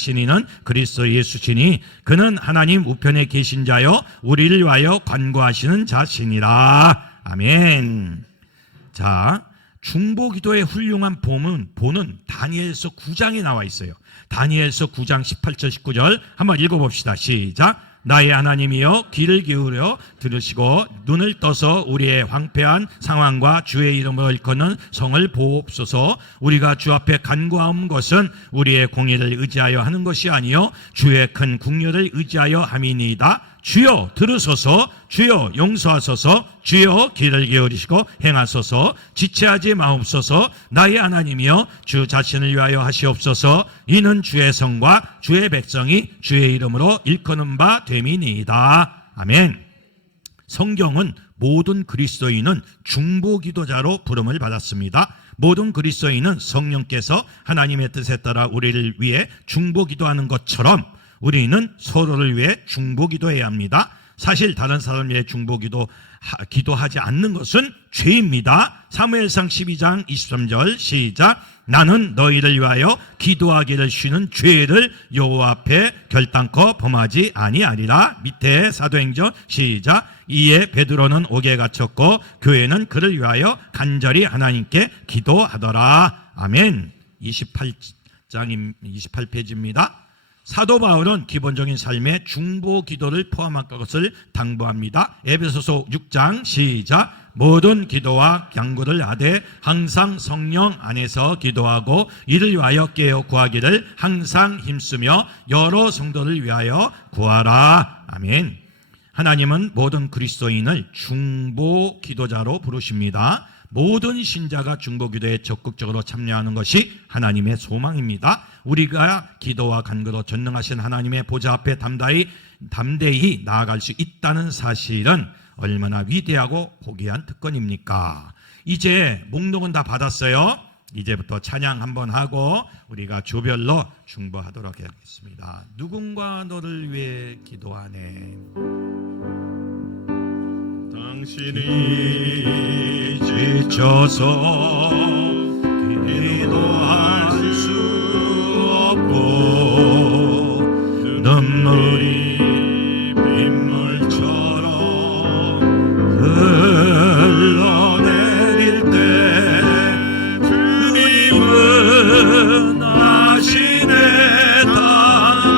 신이는 그리스도 예수시니 그는 하나님 우편에 계신 자여 우리를 위하여 간구하시는 자시니라. 아멘. 자, 중보기도의 훌륭한 본은 다니엘서 9장에 나와 있어요. 다니엘서 9장 18절 19절 한번 읽어봅시다. 시작. 나의 하나님이여 귀를 기울여 들으시고 눈을 떠서 우리의 황폐한 상황과 주의 이름을 일컫는 성을 보옵소서. 우리가 주 앞에 간구한 것은 우리의 공의를 의지하여 하는 것이 아니요 주의 큰 국률을 의지하여 함이니이다. 주여 들으소서. 주여 용서하소서. 주여 귀를 기울이시고 행하소서. 지체하지 마옵소서. 나의 하나님이여 주 자신을 위하여 하시옵소서. 이는 주의 성과 주의 백성이 주의 이름으로 일컫는 바 됨이니이다. 아멘. 성경은 모든 그리스도인은 중보기도자로 부름을 받았습니다. 모든 그리스도인은 성령께서 하나님의 뜻에 따라 우리를 위해 중보기도하는 것처럼 우리는 서로를 위해 중보기도해야 합니다. 사실 다른 사람을 위해 기도하지 않는 것은 죄입니다. 사무엘상 12장 23절 시작. 나는 너희를 위하여 기도하기를 쉬는 죄를 여호와 앞에 결단코 범하지 아니하리라. 밑에 사도행전 시작. 이에 베드로는 옥에 갇혔고 교회는 그를 위하여 간절히 하나님께 기도하더라. 아멘. 28페이지입니다. 사도 바울은 기본적인 삶에 중보 기도를 포함한 것을 당부합니다. 에베소서 6장 시작. 모든 기도와 간구를 하되 항상 성령 안에서 기도하고 이를 위하여 깨어 구하기를 항상 힘쓰며 여러 성도를 위하여 구하라. 아멘. 하나님은 모든 그리스도인을 중보 기도자로 부르십니다. 모든 신자가 중보기도에 적극적으로 참여하는 것이 하나님의 소망입니다. 우리가 기도와 간구로 전능하신 하나님의 보좌 앞에 담대히 나아갈 수 있다는 사실은 얼마나 위대하고 고귀한 특권입니까? 이제 목록은 다 받았어요. 이제부터 찬양 한번 하고 우리가 조별로 중보하도록 하겠습니다. 누군가 너를 위해 기도하네. 당신이 지쳐서 기도할 수 없고 눈물이 빗물처럼 흘러내릴 때 주님은 아시네.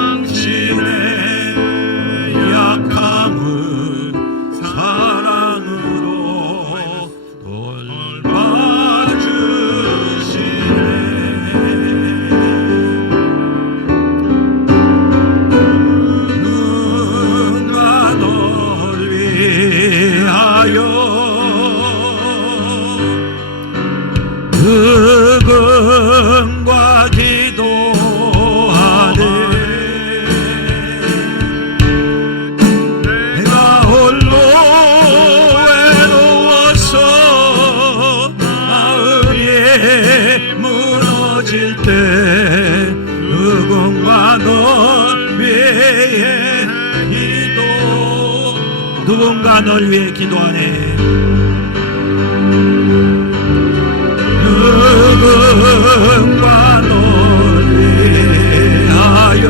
당신의 약함을 사랑으로 돌봐주시네. 누군가 널 위하여 누군가 기도하네. 내가 홀로 외로워서 마음이 무너질 때 누군가 널 위해 누군가 널 위해 기도하네. 누군가 널 위하여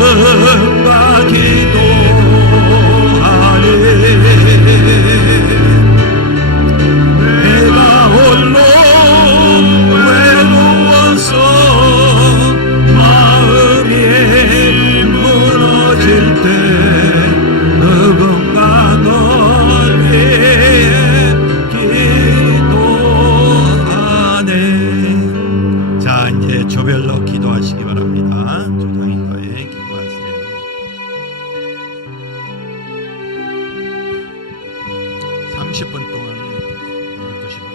누군가 기도하네. 내가 홀로 외로워서 마음이 무너질 때 누군가 널 위해 기도하네. 자, 이제 조별로 기도하시기 바랍니다. 조장인가에 기도하세요. 30분 동안 12시간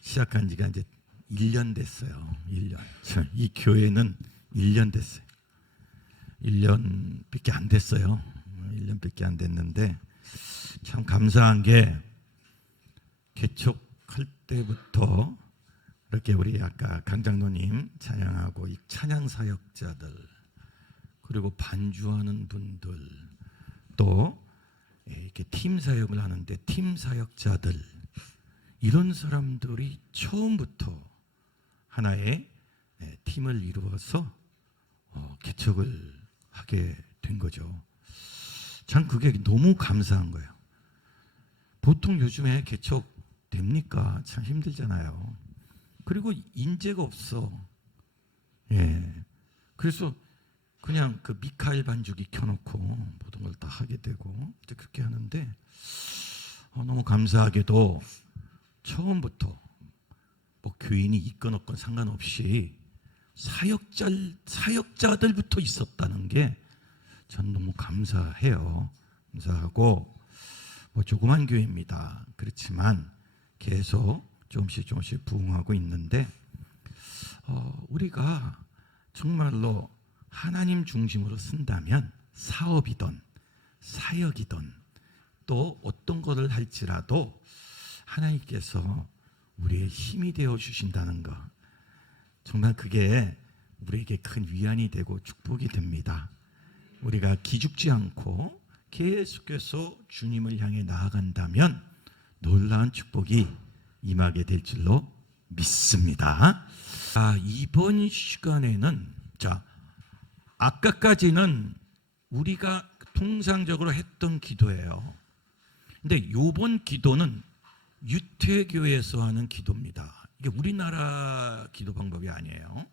시작한 지가 이제 1년 됐어요. 1년. 이 교회는 1년 됐어요. 1년밖에 안 됐어요. 1년밖에 안 됐는데 참 감사한 게 개척할 때부터 이렇게 우리 아까 강장로님 찬양하고 이 찬양 사역자들 그리고 반주하는 분들 또 이렇게 팀 사역을 하는데 팀 사역자들 이런 사람들이 처음부터 하나의 팀을 이루어서 개척을 하게 된 거죠. 참 그게 너무 감사한 거예요. 보통 요즘에 개척 됩니까? 참 힘들잖아요. 그리고 인재가 없어. 그래서 그냥 그 미카엘 반주기 켜놓고 모든 걸 다 하게 되고 이제 그렇게 하는데 너무 감사하게도 처음부터 뭐 교인이 있건 없건 상관없이 사역자들부터 있었다는 게 전 너무 감사해요. 감사하고 뭐 조그만 교회입니다. 그렇지만 계속 조금씩 부흥하고 있는데 우리가 정말로 하나님 중심으로 쓴다면 사업이든 사역이든 또 어떤 것을 할지라도 하나님께서 우리의 힘이 되어 주신다는 것 정말 그게 우리에게 큰 위안이 되고 축복이 됩니다. 우리가 기죽지 않고 계속해서 주님을 향해 나아간다면 놀라운 축복이 임하게 될 줄로 믿습니다. 이번 시간에는 아까까지는 우리가 통상적으로 했던 기도예요. 근데 이번 기도는 유태교에서 하는 기도입니다. 이게 우리나라 기도 방법이 아니에요.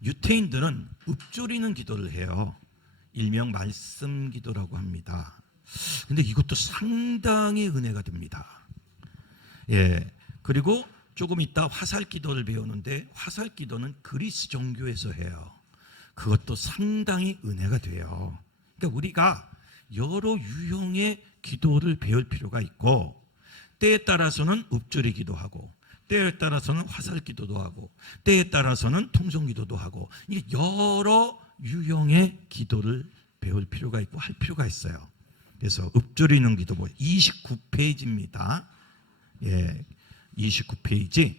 유태인들은 읊조리는 기도를 해요. 일명 말씀 기도라고 합니다. 근데 이것도 상당히 은혜가 됩니다. 그리고 조금 이따 화살 기도를 배우는데 화살 기도는 그리스 종교에서 해요. 그것도 상당히 은혜가 돼요. 그러니까 우리가 여러 유형의 기도를 배울 필요가 있고 때에 따라서는 읊조리 기도하고 때에 따라서는 화살 기도도 하고 때에 따라서는 통성 기도도 하고 이게 여러 유형의 기도를 배울 필요가 있고 할 필요가 있어요. 그래서 읊조리는 기도 29페이지입니다. 29페이지.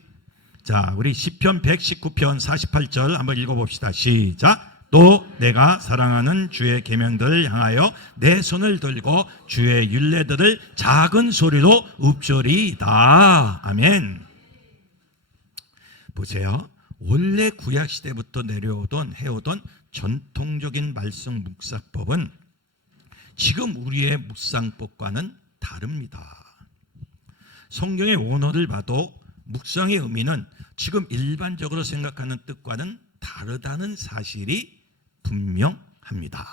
자, 우리 시편 119편 48절 한번 읽어봅시다. 시작. 또 내가 사랑하는 주의 계명들을 향하여 내 손을 들고 주의 율례들을 작은 소리로 읊조리이다. 아멘. 보세요. 원래 구약 시대부터 해오던 전통적인 말씀 묵상법은 지금 우리의 묵상법과는 다릅니다. 성경의 원어를 봐도 묵상의 의미는 지금 일반적으로 생각하는 뜻과는 다르다는 사실이 분명합니다.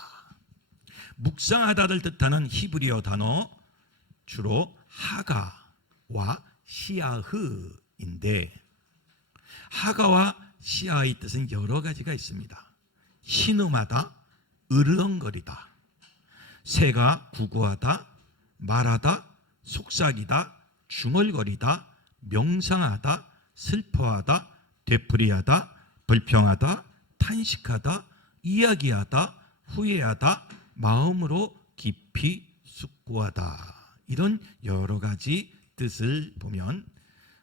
묵상하다를 뜻하는 히브리어 단어 주로 하가와 시아흐인데 하가와 시아의 뜻은 여러 가지가 있습니다. 신음하다, 으르렁거리다, 새가 구구하다, 말하다, 속삭이다, 중얼거리다, 명상하다, 슬퍼하다, 되풀이하다, 불평하다, 탄식하다, 이야기하다, 후회하다, 마음으로 깊이 숙고하다. 이런 여러 가지 뜻을 보면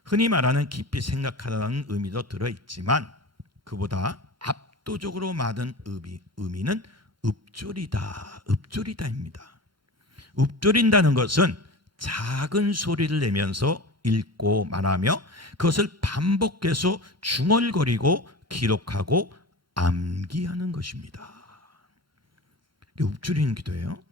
흔히 말하는 깊이 생각하다는 의미도 들어있지만 그보다 압도적으로 많은 의미는 읊조리다입니다. 읊조린다는 것은 작은 소리를 내면서 읽고 말하며 그것을 반복해서 중얼거리고 기록하고 암기하는 것입니다. 이게 읊조리는 기도예요.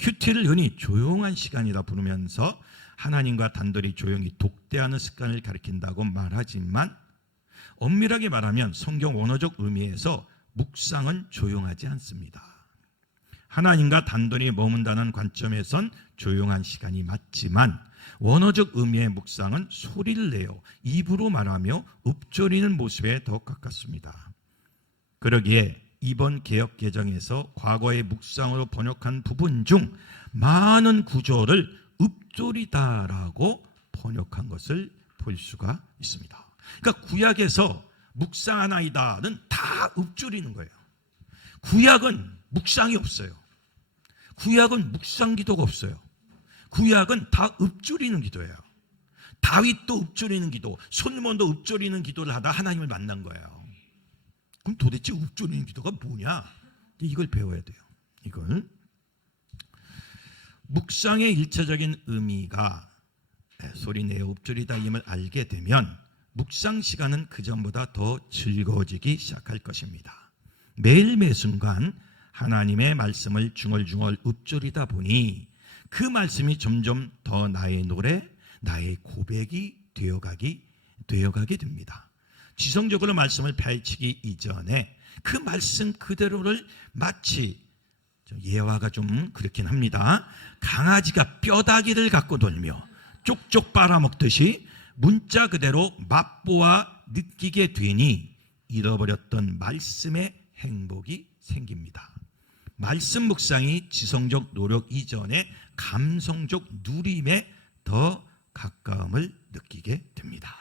큐티를 흔히 조용한 시간이라 부르면서 하나님과 단둘이 조용히 독대하는 습관을 가리킨다고 말하지만 엄밀하게 말하면 성경 원어적 의미에서 묵상은 조용하지 않습니다. 하나님과 단둘이 머문다는 관점에선 조용한 시간이 맞지만 원어적 의미의 묵상은 소리를 내어 입으로 말하며 읊조리는 모습에 더 가깝습니다. 그러기에 이번 개역 개정에서 과거의 묵상으로 번역한 부분 중 많은 구조를 읊조리다라고 번역한 것을 볼 수가 있습니다. 그러니까 구약에서 묵상하나이다는 다 읊조리는 거예요. 구약은 묵상이 없어요. 구약은 묵상 기도가 없어요. 구약은 다 읊조리는 기도예요. 다윗도 읊조리는 기도, 솔로몬도 읊조리는 기도를 하다 하나님을 만난 거예요. 그럼 도대체 읊조리는 기도가 뭐냐? 이걸 배워야 돼요. 이걸 묵상의 일차적인 의미가 소리내어 읊조리다 임을 알게 되면 묵상 시간은 그전보다 더 즐거워지기 시작할 것입니다. 매일 매 순간 하나님의 말씀을 중얼중얼 읊조리다 보니 그 말씀이 점점 더 나의 노래, 나의 고백이 되어가게 됩니다. 지성적으로 말씀을 펼치기 이전에 그 말씀 그대로를 마치 예화가 좀 그렇긴 합니다. 강아지가 뼈다귀를 갖고 돌며 쪽쪽 빨아먹듯이 문자 그대로 맛보아 느끼게 되니 잃어버렸던 말씀의 행복이 생깁니다. 말씀 묵상이 지성적 노력 이전에 감성적 누림에 더 가까움을 느끼게 됩니다.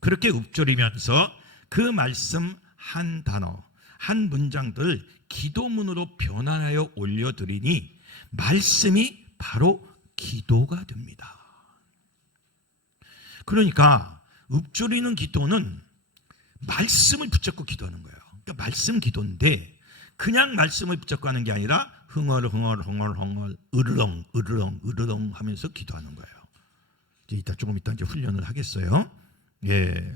그렇게 읊조리면서 그 말씀 한 단어, 한 문장들을 기도문으로 변환하여 올려드리니 말씀이 바로 기도가 됩니다. 그러니까 읊조리는 기도는 말씀을 붙잡고 기도하는 거예요. 그러니까 말씀 기도인데 그냥 말씀을 붙잡고 하는 게 아니라 흥얼 으르렁 하면서 기도하는 거예요. 이제 조금 이따 이제 훈련을 하겠어요. 예.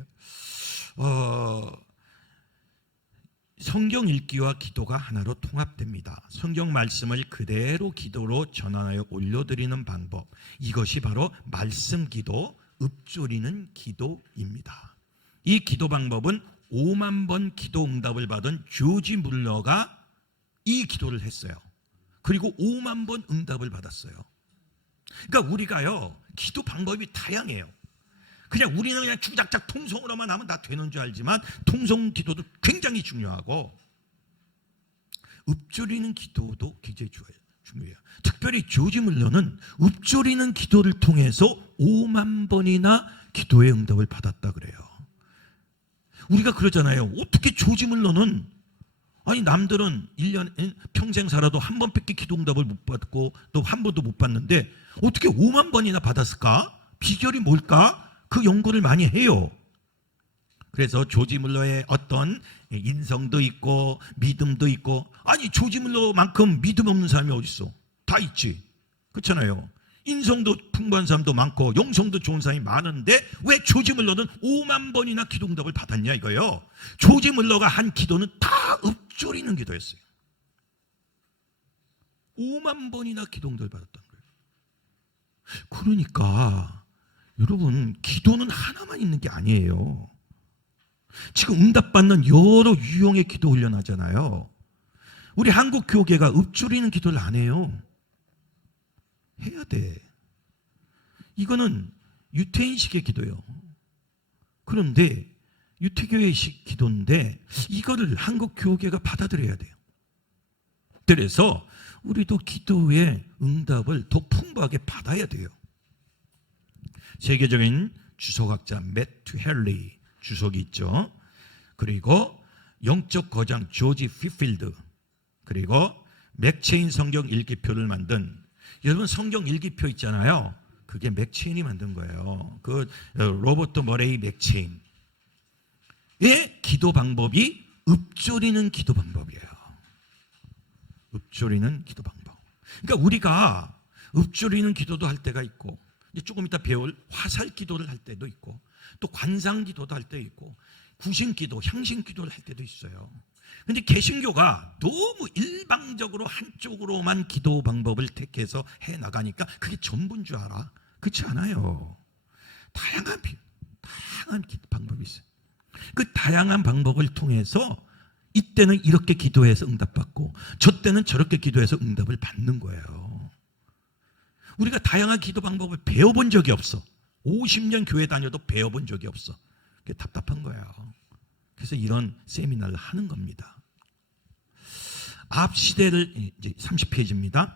성경 읽기와 기도가 하나로 통합됩니다. 성경 말씀을 그대로 기도로 전환하여 올려드리는 방법, 이것이 바로 말씀 기도, 읊조리는 기도입니다. 이 기도 방법은 5만 번 기도 응답을 받은 조지 물러가 이 기도를 했어요. 그리고 5만 번 응답을 받았어요. 그러니까 우리가요, 기도 방법이 다양해요. 우리는 그냥 주작작 통성으로만 하면 다 되는 줄 알지만 통성 기도도 굉장히 중요하고 읊조리는 기도도 굉장히 중요해요. 특별히 조지 물러는 읊조리는 기도를 통해서 5만 번이나 기도의 응답을 받았다 그래요. 우리가 그러잖아요. 어떻게 조지 물러는 남들은 1년 평생 살아도 한 번밖에 기도 응답을 못 받고 또 한 번도 못 받는데 어떻게 5만 번이나 받았을까? 비결이 뭘까? 그 연구를 많이 해요. 그래서 조지 물러의 어떤 인성도 있고 믿음도 있고, 조지 물러만큼 믿음 없는 사람이 어디 있어? 다 있지. 그렇잖아요. 인성도 풍부한 사람도 많고 영성도 좋은 사람이 많은데 왜 조지 물러는 5만 번이나 기도 응답을 받았냐 이거예요. 조지 물러가 한 기도는 다 읊조리는 기도였어요. 5만 번이나 기도 응답을 받았던 거예요. 그러니까 여러분, 기도는 하나만 있는 게 아니에요. 지금 응답받는 여러 유형의 기도 훈련하잖아요. 우리 한국 교계가 읊조리는 기도를 안 해요. 해야 돼. 이거는 유태인식의 기도예요. 그런데 유태교회식 기도인데 이거를 한국 교계가 받아들여야 돼요. 그래서 우리도 기도의 응답을 더 풍부하게 받아야 돼요. 세계적인 주석학자 매튜 헨리 주석이 있죠. 그리고 영적 거장 조지 피필드, 그리고 맥체인 성경 일기표를 만든, 여러분 성경 일기표 있잖아요. 그게 맥체인이 만든 거예요. 그 로버트 머레이 맥체인의 기도 방법이 읊조리는 기도 방법이에요. 읊조리는 기도 방법. 그러니까 우리가 읊조리는 기도도 할 때가 있고, 조금 이따 배울 화살 기도를 할 때도 있고, 또 관상 기도도 할 때 있고, 구신 기도, 향신 기도를 할 때도 있어요. 그런데 개신교가 너무 일방적으로 한쪽으로만 기도 방법을 택해서 해 나가니까 그게 전부인 줄 알아? 그렇지 않아요. 다양한 방법이 있어요. 그 다양한 방법을 통해서 이때는 이렇게 기도해서 응답받고 저 때는 저렇게 기도해서 응답을 받는 거예요. 우리가 다양한 기도 방법을 배워본 적이 없어. 50년 교회 다녀도 배워본 적이 없어. 그게 답답한 거예요. 그래서 이런 세미나를 하는 겁니다. 앞 시대를, 이제 30페이지입니다.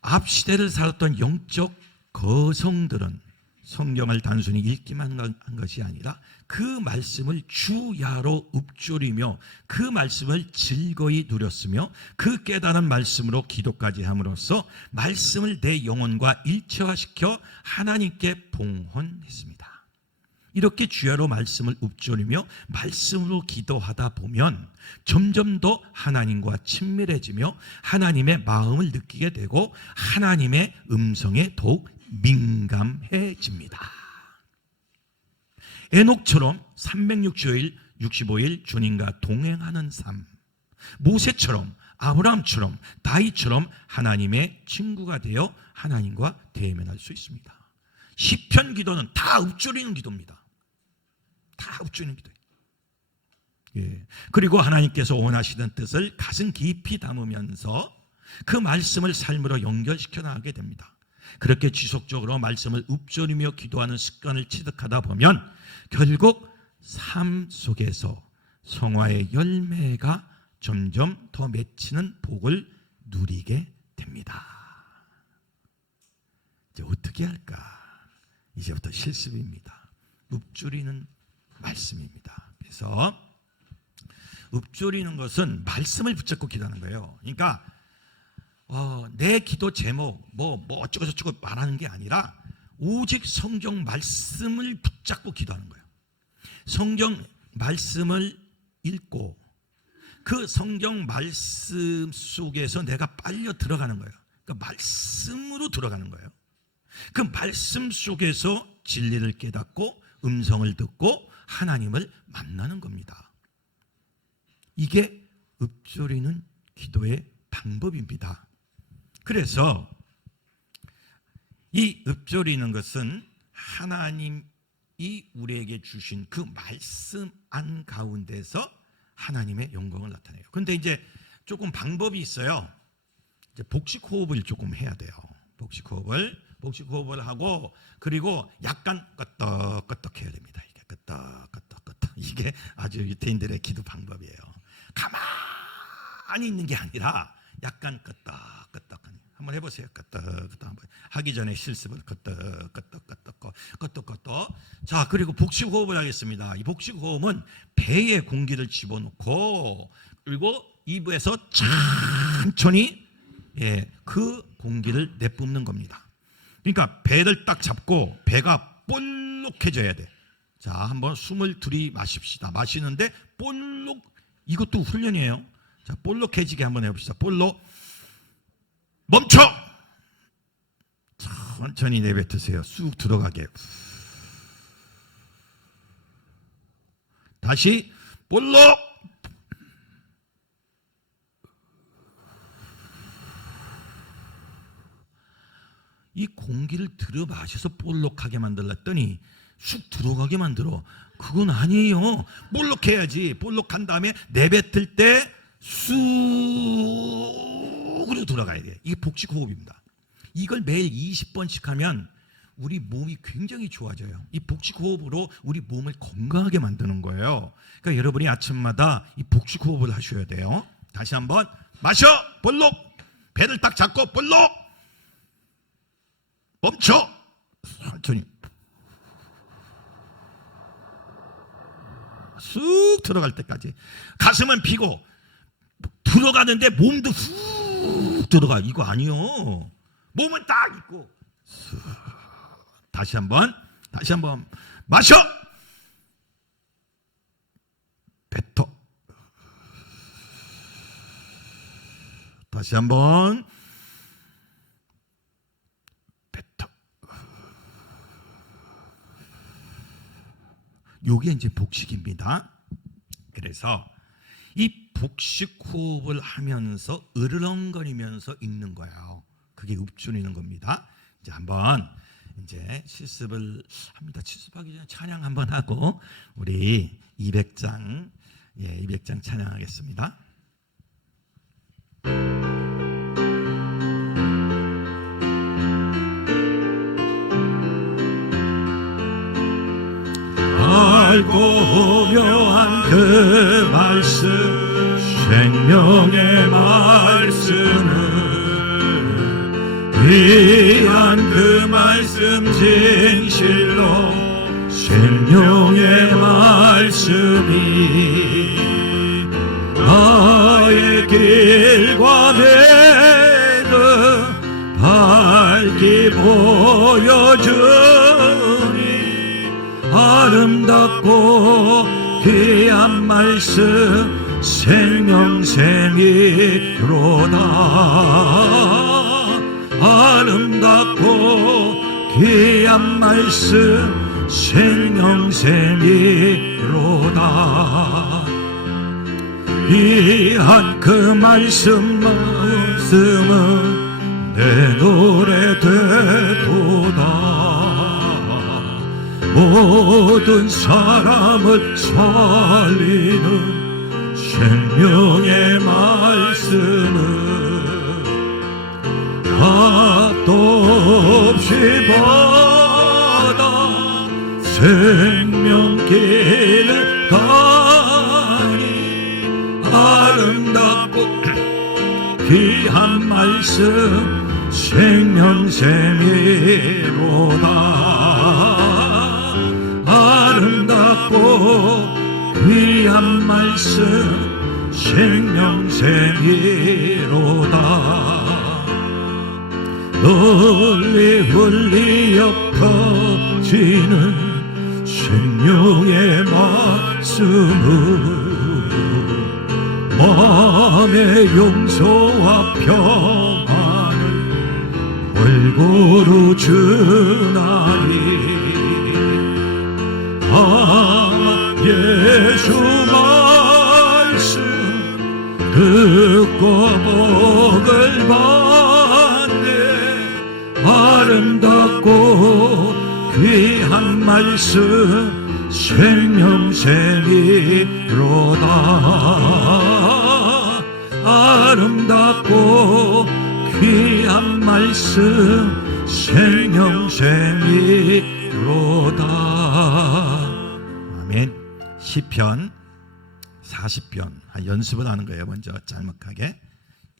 앞 시대를 살았던 영적 거성들은 성경을 단순히 읽기만 한 것이 아니라 그 말씀을 주야로 읊조리며 그 말씀을 즐거이 누렸으며 그 깨달은 말씀으로 기도까지 함으로써 말씀을 내 영혼과 일체화시켜 하나님께 봉헌했습니다. 이렇게 주야로 말씀을 읊조리며 말씀으로 기도하다 보면 점점 더 하나님과 친밀해지며 하나님의 마음을 느끼게 되고 하나님의 음성에 더욱 민감해집니다. 에녹처럼 365일 65일 주님과 동행하는 삶, 모세처럼 아브라함처럼 다윗처럼 하나님의 친구가 되어 하나님과 대면할 수 있습니다. 시편 기도는 다 읊조리는 기도입니다. 다 읊조리는 기도예요. 예. 그리고 하나님께서 원하시는 뜻을 가슴 깊이 담으면서 그 말씀을 삶으로 연결시켜 나가게 됩니다. 그렇게 지속적으로 말씀을 읊조리며 기도하는 습관을 취득하다 보면 결국 삶 속에서 성화의 열매가 점점 더 맺히는 복을 누리게 됩니다. 이제 어떻게 할까? 이제부터 실습입니다. 읊조리는 말씀입니다. 그래서 읊조리는 것은 말씀을 붙잡고 기도하는 거예요. 그러니까 내 기도 제목 뭐 어쩌고 저쩌고 말하는 게 아니라 오직 성경 말씀을 붙잡고 기도하는 거예요. 성경 말씀을 읽고 그 성경 말씀 속에서 내가 빨려 들어가는 거예요. 그러니까 말씀으로 들어가는 거예요. 그 말씀 속에서 진리를 깨닫고 음성을 듣고 하나님을 만나는 겁니다. 이게 읊조리는 기도의 방법입니다. 그래서 이 읊조리는 것은 하나님이 우리에게 주신 그 말씀 안 가운데서 하나님의 영광을 나타내요. 그런데 이제 조금 방법이 있어요. 이제 복식 호흡을 조금 해야 돼요. 복식 호흡을 하고 그리고 약간 끄떡끄떡 해야 됩니다. 이게 끄떡끄떡 이게 아주 유태인들의 기도 방법이에요. 가만히 있는 게 아니라 약간 끄떡끄떡 한번 해보세요. 끄떡끄떡 한번 하기 전에 실습을 끄떡끄떡. 자, 그리고 복식 호흡을 하겠습니다. 이 복식 호흡은 배에 공기를 집어넣고 그리고 입에서 천천히 그 공기를 내뿜는 겁니다. 그러니까 배를 딱 잡고 배가 볼록해져야 돼. 자, 한번 숨을 들이마십시다. 마시는데 볼록, 이것도 훈련이에요. 자, 볼록해지게 한번 해봅시다. 볼록. 멈춰! 천천히 내뱉으세요. 쑥 들어가게. 다시 볼록! 이 공기를 들어 마셔서 볼록하게 만들었더니 쑥 들어가게 만들어. 그건 아니에요. 볼록해야지. 볼록한 다음에 내뱉을 때 쑥으로 들어가야 돼. 이게 복식 호흡입니다. 이걸 매일 20번씩 하면 우리 몸이 굉장히 좋아져요. 이 복식 호흡으로 우리 몸을 건강하게 만드는 거예요. 그러니까 여러분이 아침마다 이 복식 호흡을 하셔야 돼요. 다시 한번 마셔 볼록. 배를 딱 잡고 볼록. 멈춰. 천천히 쑥 들어갈 때까지. 가슴은 피고 들어가는데 몸도 훅 들어가. 이거 아니요. 몸은 딱 있고 쑥. 다시 한번 마셔. 뱉어. 다시 한번 뱉어. 요게 이제 복식입니다. 그래서 이 복식 호흡을 하면서 으르렁거리면서 읽는 거예요. 그게 읊조리는 겁니다. 이제 한번 이제 실습을 합니다. 실습하기 전에 찬양 한번 하고 우리 200장 200장 찬양하겠습니다. 알고 묘한 그 말씀 생명의 말씀은 위한 그 말씀 진실로 생명의 말씀이 나의 길과 배를 밝게 보여주니 아름답고 귀한 말씀 생명샘이로다. 아름답고 귀한 말씀 생명샘이로다. 귀한 그 말씀은 내 노래 되도다. 모든 사람을 살리는 생명의 말씀은 값도 없이 받아 생명길을 가니 아름답고 귀한 말씀 생명샘이로다. 아름답고 귀한 말씀 생명샘이로다. 널리 흘리어 퍼지는 생명의 말씀은 마음의 용서와 평안을 골고루 주나니 다만 예수 말씀 듣고 복을 받네. 아름답고 귀한 말씀 생명샘이로다. 아름답고 귀한 말씀 생명샘이로다. 아멘. 시편 40편 연습을 하는 거예요. 먼저 짤막하게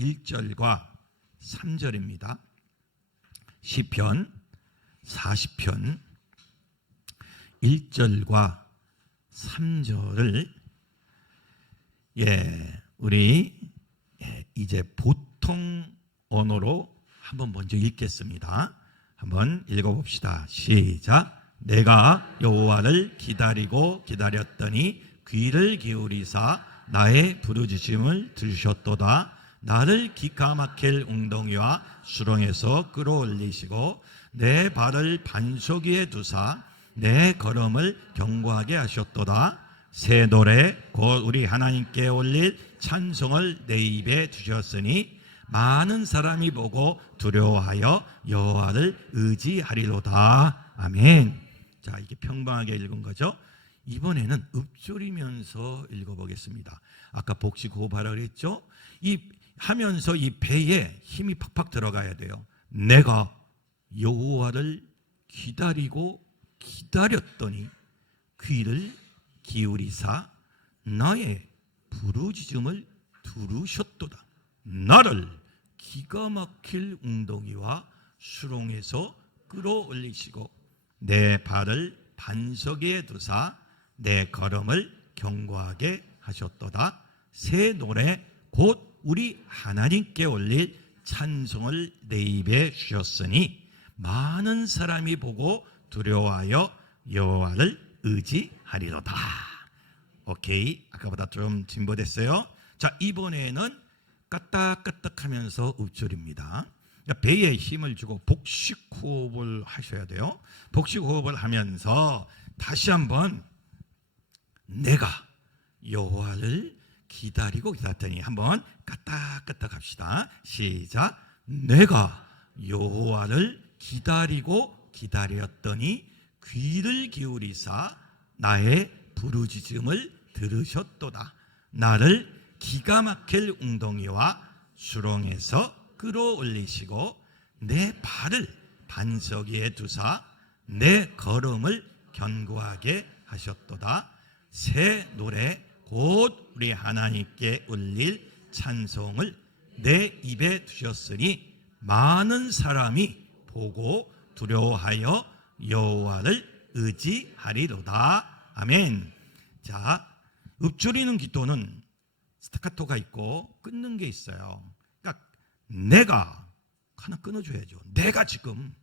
1절과 3절입니다. 시편 40편 1절과 3절을 우리 이제 보통 언어로 한번 먼저 읽겠습니다. 한번 읽어봅시다. 시작. 내가 여호와를 기다리고 기다렸더니 귀를 기울이사 나의 부르짖음을 들으셨도다. 나를 기가 막힐 웅덩이와 수렁에서 끌어올리시고 내 발을 반석 위에 두사 내 걸음을 견고하게 하셨도다. 새 노래 곧 우리 하나님께 올릴 찬송을 내 입에 두셨으니 많은 사람이 보고 두려워하여 여호와를 의지하리로다. 아멘. 자, 이게 평범하게 읽은 거죠. 이번에는 읊조리면서 읽어보겠습니다. 아까 복식 호흡하라 그랬죠. 하면서 이 배에 힘이 팍팍 들어가야 돼요. 내가 여호와를 기다리고 기다렸더니 귀를 기울이사 나의 부르짖음을 들으셨도다. 나를 기가 막힐 웅덩이와 수렁에서 끌어올리시고 내 발을 반석 위에 두사 내 걸음을 견고하게 하셨도다. 새 노래 곧 우리 하나님께 올릴 찬송을 내 입에 주셨으니 많은 사람이 보고 두려워하여 여호와를 의지하리로다. 오케이, 아까보다 좀 진보됐어요. 자, 이번에는 까딱까딱하면서 읊조립니다. 배에 힘을 주고 복식 호흡을 하셔야 돼요. 복식 호흡을 하면서 다시 한번 내가 여호와를 기다리고 기다렸더니 한번 까딱까딱 합시다. 시작. 내가 여호와를 기다리고 기다렸더니 귀를 기울이사 나의 부르짖음을 들으셨도다. 나를 기가 막힐 웅덩이와 수렁에서 끌어올리시고 내 발을 반석 위에 두사 내 걸음을 견고하게 하셨도다. 새 노래 곧 우리 하나님께 울릴 찬송을 내 입에 두셨으니 많은 사람이 보고 두려워하여 여호와를 의지하리로다. 아멘. 자, 읊조리는 기도는 스타카토가 있고 끊는 게 있어요. 그러니까 내가 하나 끊어줘야죠. 내가 지금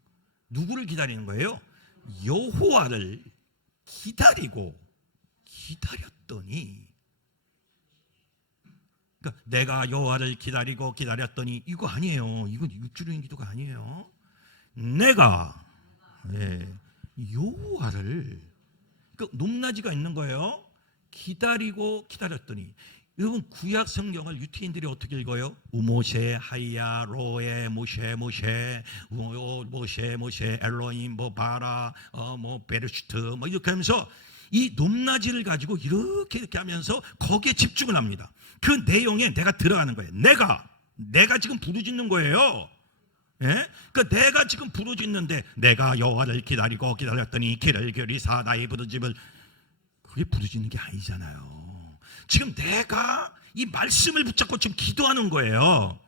누구를 기다리는 거예요? 여호와를 기다렸더니, 그러니까 내가 여호와를 기다렸더니 이거 아니에요. 이건 읊조리는 기도가 아니에요. 내가 여호와를, 그러니까 높낮이가 있는 거예요. 기다렸더니. 여러분, 구약 성경을 유태인들이 어떻게 읽어요? 우모세 하이야 로에 모세 엘로임 뭐 바라 뭐 베르슈트 뭐 이렇게 하면서 이 높낮이를 가지고 이렇게 하면서 거기에 집중을 합니다. 그 내용에 내가 들어가는 거예요. 내가 지금 부르짖는 거예요. 예? 그러니까 내가 지금 부르짖는데, 내가 여호와를 기다렸더니 귀를 기울이사 나의 부르짖음을, 그게 부르짖는 게 아니잖아요. 지금 내가 이 말씀을 붙잡고 지금 기도하는 거예요.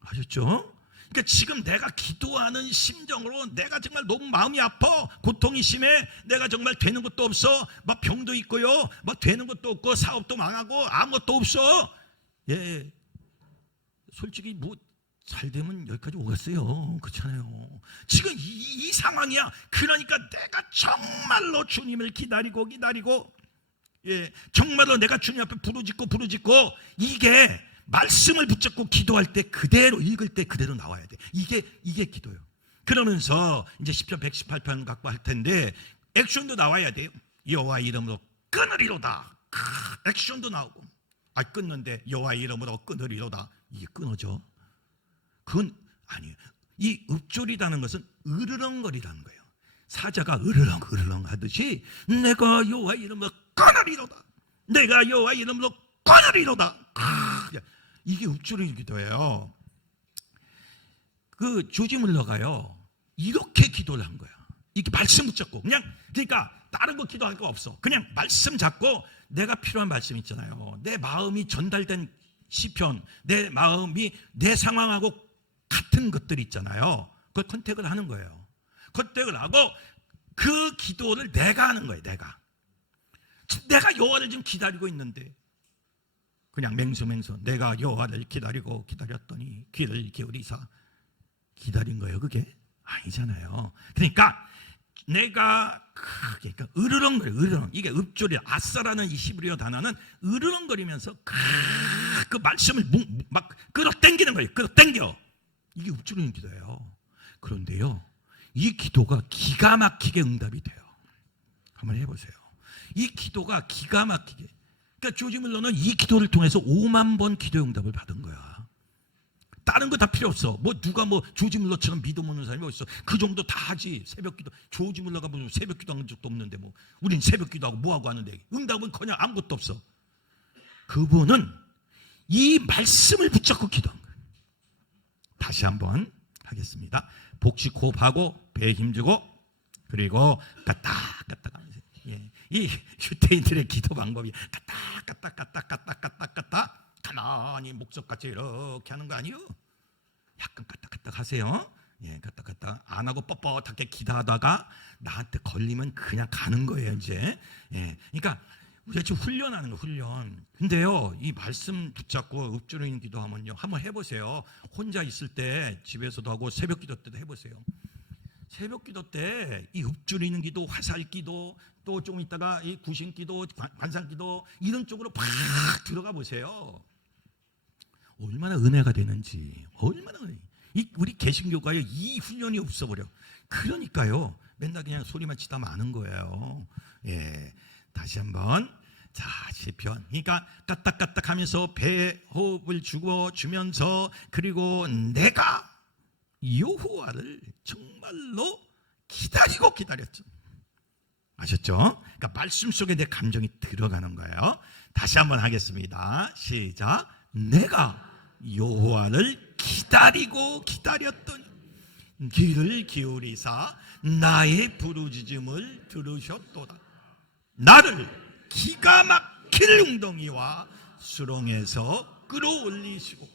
아셨죠? 그러니까 지금 내가 기도하는 심정으로, 내가 정말 너무 마음이 아파, 고통이 심해, 내가 정말 되는 것도 없어, 막 병도 있고요, 막 되는 것도 없고 사업도 망하고 아무것도 없어. 예, 솔직히 뭐 잘 되면 여기까지 오겠어요. 그렇잖아요. 지금 이 상황이야. 그러니까 내가 정말로 주님을 기다리고 정말로 내가 주님 앞에 부르짖고 이게 말씀을 붙잡고 기도할 때 그대로, 읽을 때 그대로 나와야 돼. 이게 기도예요. 그러면서 이제 시편 118편 갖고 할 텐데 액션도 나와야 돼요. 여호와 이름으로 끊으리로다. 액션도 나오고, 끊는데 여호와 이름으로 끊으리로다. 이게 끊어져? 그건 아니에요. 이 읊조리다는 것은 으르렁거리라는 거예요. 사자가 으르렁 하듯이 내가 여호와 이름으로 끊으리로다. 내가 여호와 이름으로 끊으리로다. 이게 읊조리는 기도예요. 그 조지 물러가요. 이렇게 기도를 한 거야. 이렇게 말씀 붙잡고 그러니까 다른 거 기도할 거 없어. 그냥 말씀 잡고, 내가 필요한 말씀 있잖아요. 내 마음이 전달된 시편, 내 마음이 내 상황하고 같은 것들 있잖아요. 그걸 컨택을 하는 거예요. 컨택을 하고 그 기도를 내가 하는 거예요. 내가 여호와를 지금 기다리고 있는데 그냥 맹수 내가 여호와를 기다렸더니 귀를 기울이사, 기다린 거예요. 그게 아니잖아요. 그러니까 내가 으르렁거려. 이게 읊조리, 아싸라는 이 히브리어 단어는 으르렁거리면서 그 말씀을 막 끌어당기는 거예요. 끌어당겨. 이게 읊조리는 기도예요. 그런데요, 이 기도가 기가 막히게 응답이 돼요. 한번 해보세요. 이 기도가 기가 막히게. 그러니까 조지 물러는 이 기도를 통해서 5만 번 기도 응답을 받은 거야. 다른 거 다 필요 없어. 뭐 누가 뭐 조지 물러처럼 믿음 없는 사람이 어딨어? 그 정도 다 하지. 새벽 기도. 조지 물러가 무슨 새벽 기도 한 적도 없는데 뭐 우린 새벽 기도하고 뭐하고 하는데 응답은 그냥 아무것도 없어. 그분은 이 말씀을 붙잡고 기도한 거예요. 다시 한번 하겠습니다. 복식 호흡하고 배에 힘주고, 그리고 까딱까딱 하면서, 이 유태인들의 기도 방법이 까딱까딱 가만히 목석같이 이렇게 하는 거 아니에요? 약간 까딱까딱 하세요. 까딱까딱 안 하고 뻣뻣하게 기도하다가 나한테 걸리면 그냥 가는 거예요. 이제 그러니까 우리가 지금 훈련하는 거, 훈련. 근데요, 이 말씀 붙잡고 읊조리는 기도하면요, 한번 해보세요. 혼자 있을 때 집에서도 하고 새벽 기도 때도 해보세요. 새벽 기도 때 이 읊조리는 기도, 화살 기도, 또 좀 있다가 이 구신 기도, 관상 기도, 이런 쪽으로 팍 들어가 보세요. 얼마나 은혜가 되는지. 얼마나 은혜. 우리 개신교가요, 이 훈련이 없어버려. 그러니까요, 맨날 그냥 소리만 치다 마는 거예요. 다시 한번. 자, 시편. 그러니까 까딱까딱 하면서 배에 호흡을 주면서, 그리고 내가 여호와를 정말로 기다렸죠. 아셨죠? 그러니까 말씀 속에 내 감정이 들어가는 거예요. 다시 한번 하겠습니다. 시작. 내가 여호와를 기다렸더니 귀를 기울이사 나의 부르짖음을 들으셨도다. 나를 기가 막힐 웅덩이와 수렁에서 끌어올리시고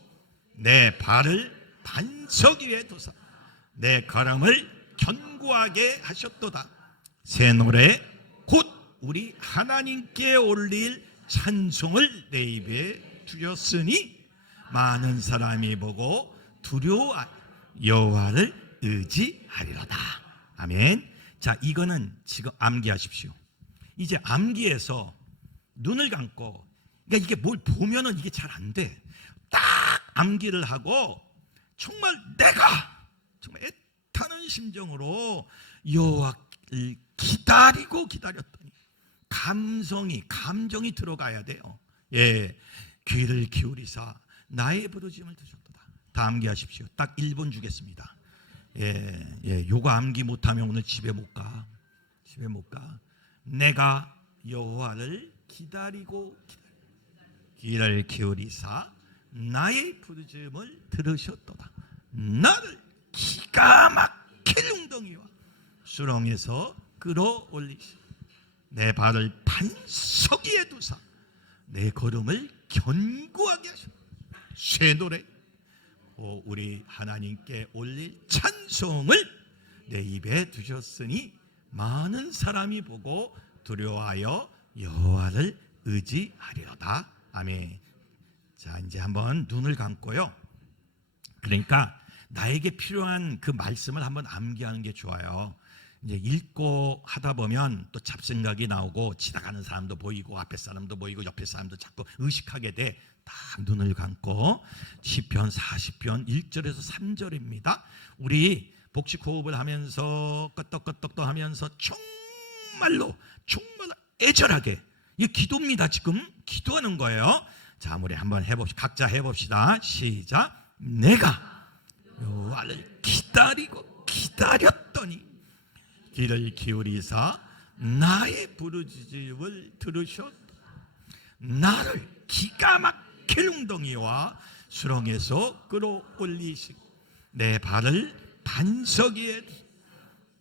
내 발을 반석 위에 두사 내 걸음을 견고하게 하셨도다. 새 노래 곧 우리 하나님께 올릴 찬송을 내 입에 주셨으니 많은 사람이 보고 두려워 여호와를 의지하리로다. 아멘. 자, 이거는 지금 암기하십시오. 이제 암기해서 눈을 감고, 그러니까 이게 뭘 보면은 이게 잘 안 돼. 딱 암기를 하고 정말 내가 정말 애타는 심정으로 여호와를 기다렸더니 감정이 들어가야 돼요. 예, 귀를 기울이사 나의 부르짖음을 들으셨도다. 다 암기하십시오. 딱 1분 주겠습니다. 요거 암기 못하면 오늘 집에 못 가. 내가 여호와를 기다리고 귀를 기울이사 나의 부르짖음을 들으셨도다. 나를 기가 막힐 웅덩이와 수렁에서 끌어올리시 내 발을 반석 위에 두사 내 걸음을 견고하게 하셨다. 새 노래 우리 하나님께 올릴 찬송을 내 입에 두셨으니 많은 사람이 보고 두려워하여 여호와를 의지하리로다. 아멘. 자, 이제 한번 눈을 감고요. 그러니까 나에게 필요한 그 말씀을 한번 암기하는 게 좋아요. 이제 읽고 하다 보면 또 잡생각이 나오고 지나가는 사람도 보이고 앞에 사람도 보이고 옆에 사람도 자꾸 의식하게 돼. 딱 눈을 감고 시편 40편 1절에서 3절입니다. 우리 복식 호흡을 하면서 끄떡끄떡도 하면서 정말로 애절하게, 이게 기도입니다. 지금 기도하는 거예요. 자, 우리 한번 해봅시다. 각자 해봅시다. 시작. 내가 여호와를 기다렸더니 귀를 기울이사 나의 부르짖음을 들으셨다. 나를 기가 막힐 웅덩이와 수렁에서 끌어올리시고 내 발을 반석 위에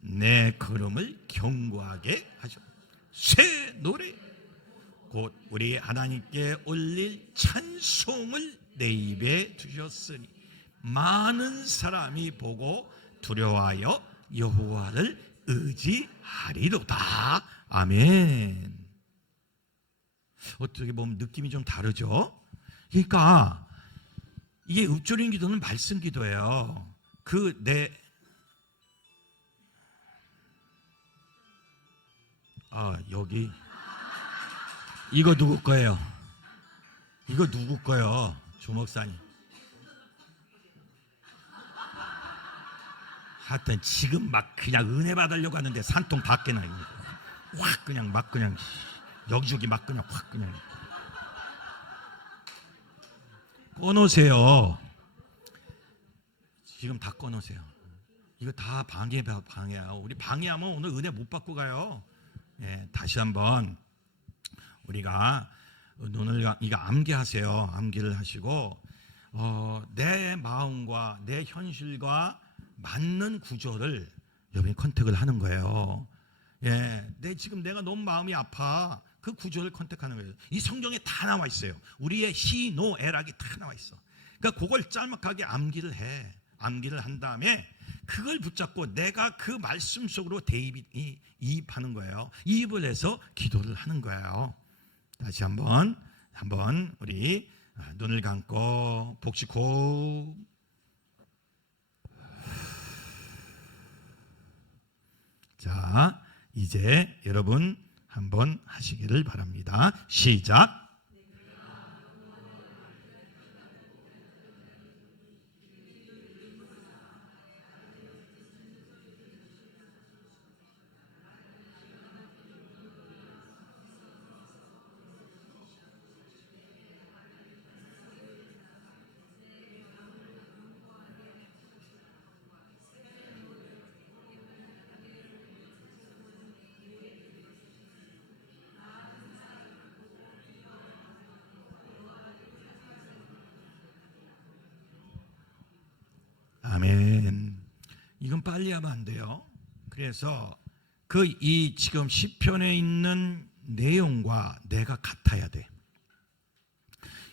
내 걸음을 견고하게 하셨다. 새 노래 곧 우리 하나님께 올릴 찬송을 내 입에 두셨으니 많은 사람이 보고 두려워하여 여호와를 의지하리로다. 아멘. 어떻게 보면 느낌이 좀 다르죠? 그러니까 이게 읊조린 기도는 말씀 기도예요. 여기 이거 누구 거예요? 이거 누구 거예요? 조목사님. 하여튼 지금 막 그냥 은혜 받으려고 하는데 산통 다 깨나 확 그냥 여기저기 막 그냥 확 그냥 꺼놓으세요. 지금 다 꺼놓으세요. 이거 다 방해야. 우리 방해하면 오늘 은혜 못 받고 가요. 예, 다시 한번 우리가 눈을 이거 암기하세요. 암기를 하시고 내 마음과 내 현실과 맞는 구절을 여러분이 컨택을 하는 거예요. 예, 지금 내가 너무 마음이 아파. 그 구절을 컨택하는 거예요. 이 성경에 다 나와 있어요. 우리의 시노애락이 다 나와 있어. 그러니까 그걸 짤막하게 암기를 해. 암기를 한 다음에 그걸 붙잡고 내가 그 말씀 속으로 이입하는 거예요. 이입을 해서 기도를 하는 거예요. 다시 한번 우리 눈을 감고 복식 호흡. 자, 이제 여러분 한번 하시기를 바랍니다. 시작. 아멘. 이건 빨리 하면 안 돼요. 그래서 이 지금 시편에 있는 내용과 내가 같아야 돼.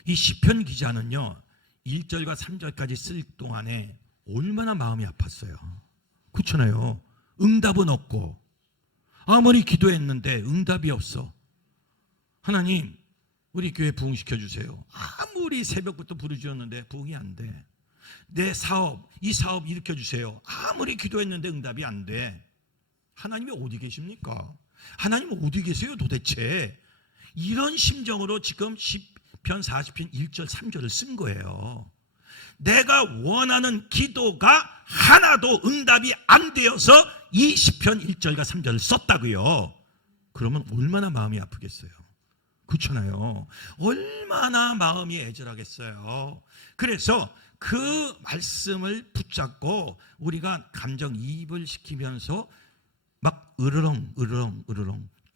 이 시편 기자는요 1절과 3절까지 쓸 동안에 얼마나 마음이 아팠어요. 그렇잖아요. 응답은 없고 아무리 기도했는데 응답이 없어. 하나님 우리 교회 부흥시켜 주세요. 아무리 새벽부터 부르짖었는데 부흥이 안 돼. 내 사업, 이 사업 일으켜 주세요. 아무리 기도했는데 응답이 안 돼. 하나님이 어디 계십니까? 하나님 어디 계세요 도대체? 이런 심정으로 지금 시편 40편 1절 3절을 쓴 거예요. 내가 원하는 기도가 하나도 응답이 안 되어서 이 시편 1절과 3절을 썼다고요. 그러면 얼마나 마음이 아프겠어요. 그렇잖아요. 얼마나 마음이 애절하겠어요. 그래서 그 말씀을 붙잡고 우리가 감정이입을 시키면서 막 으르렁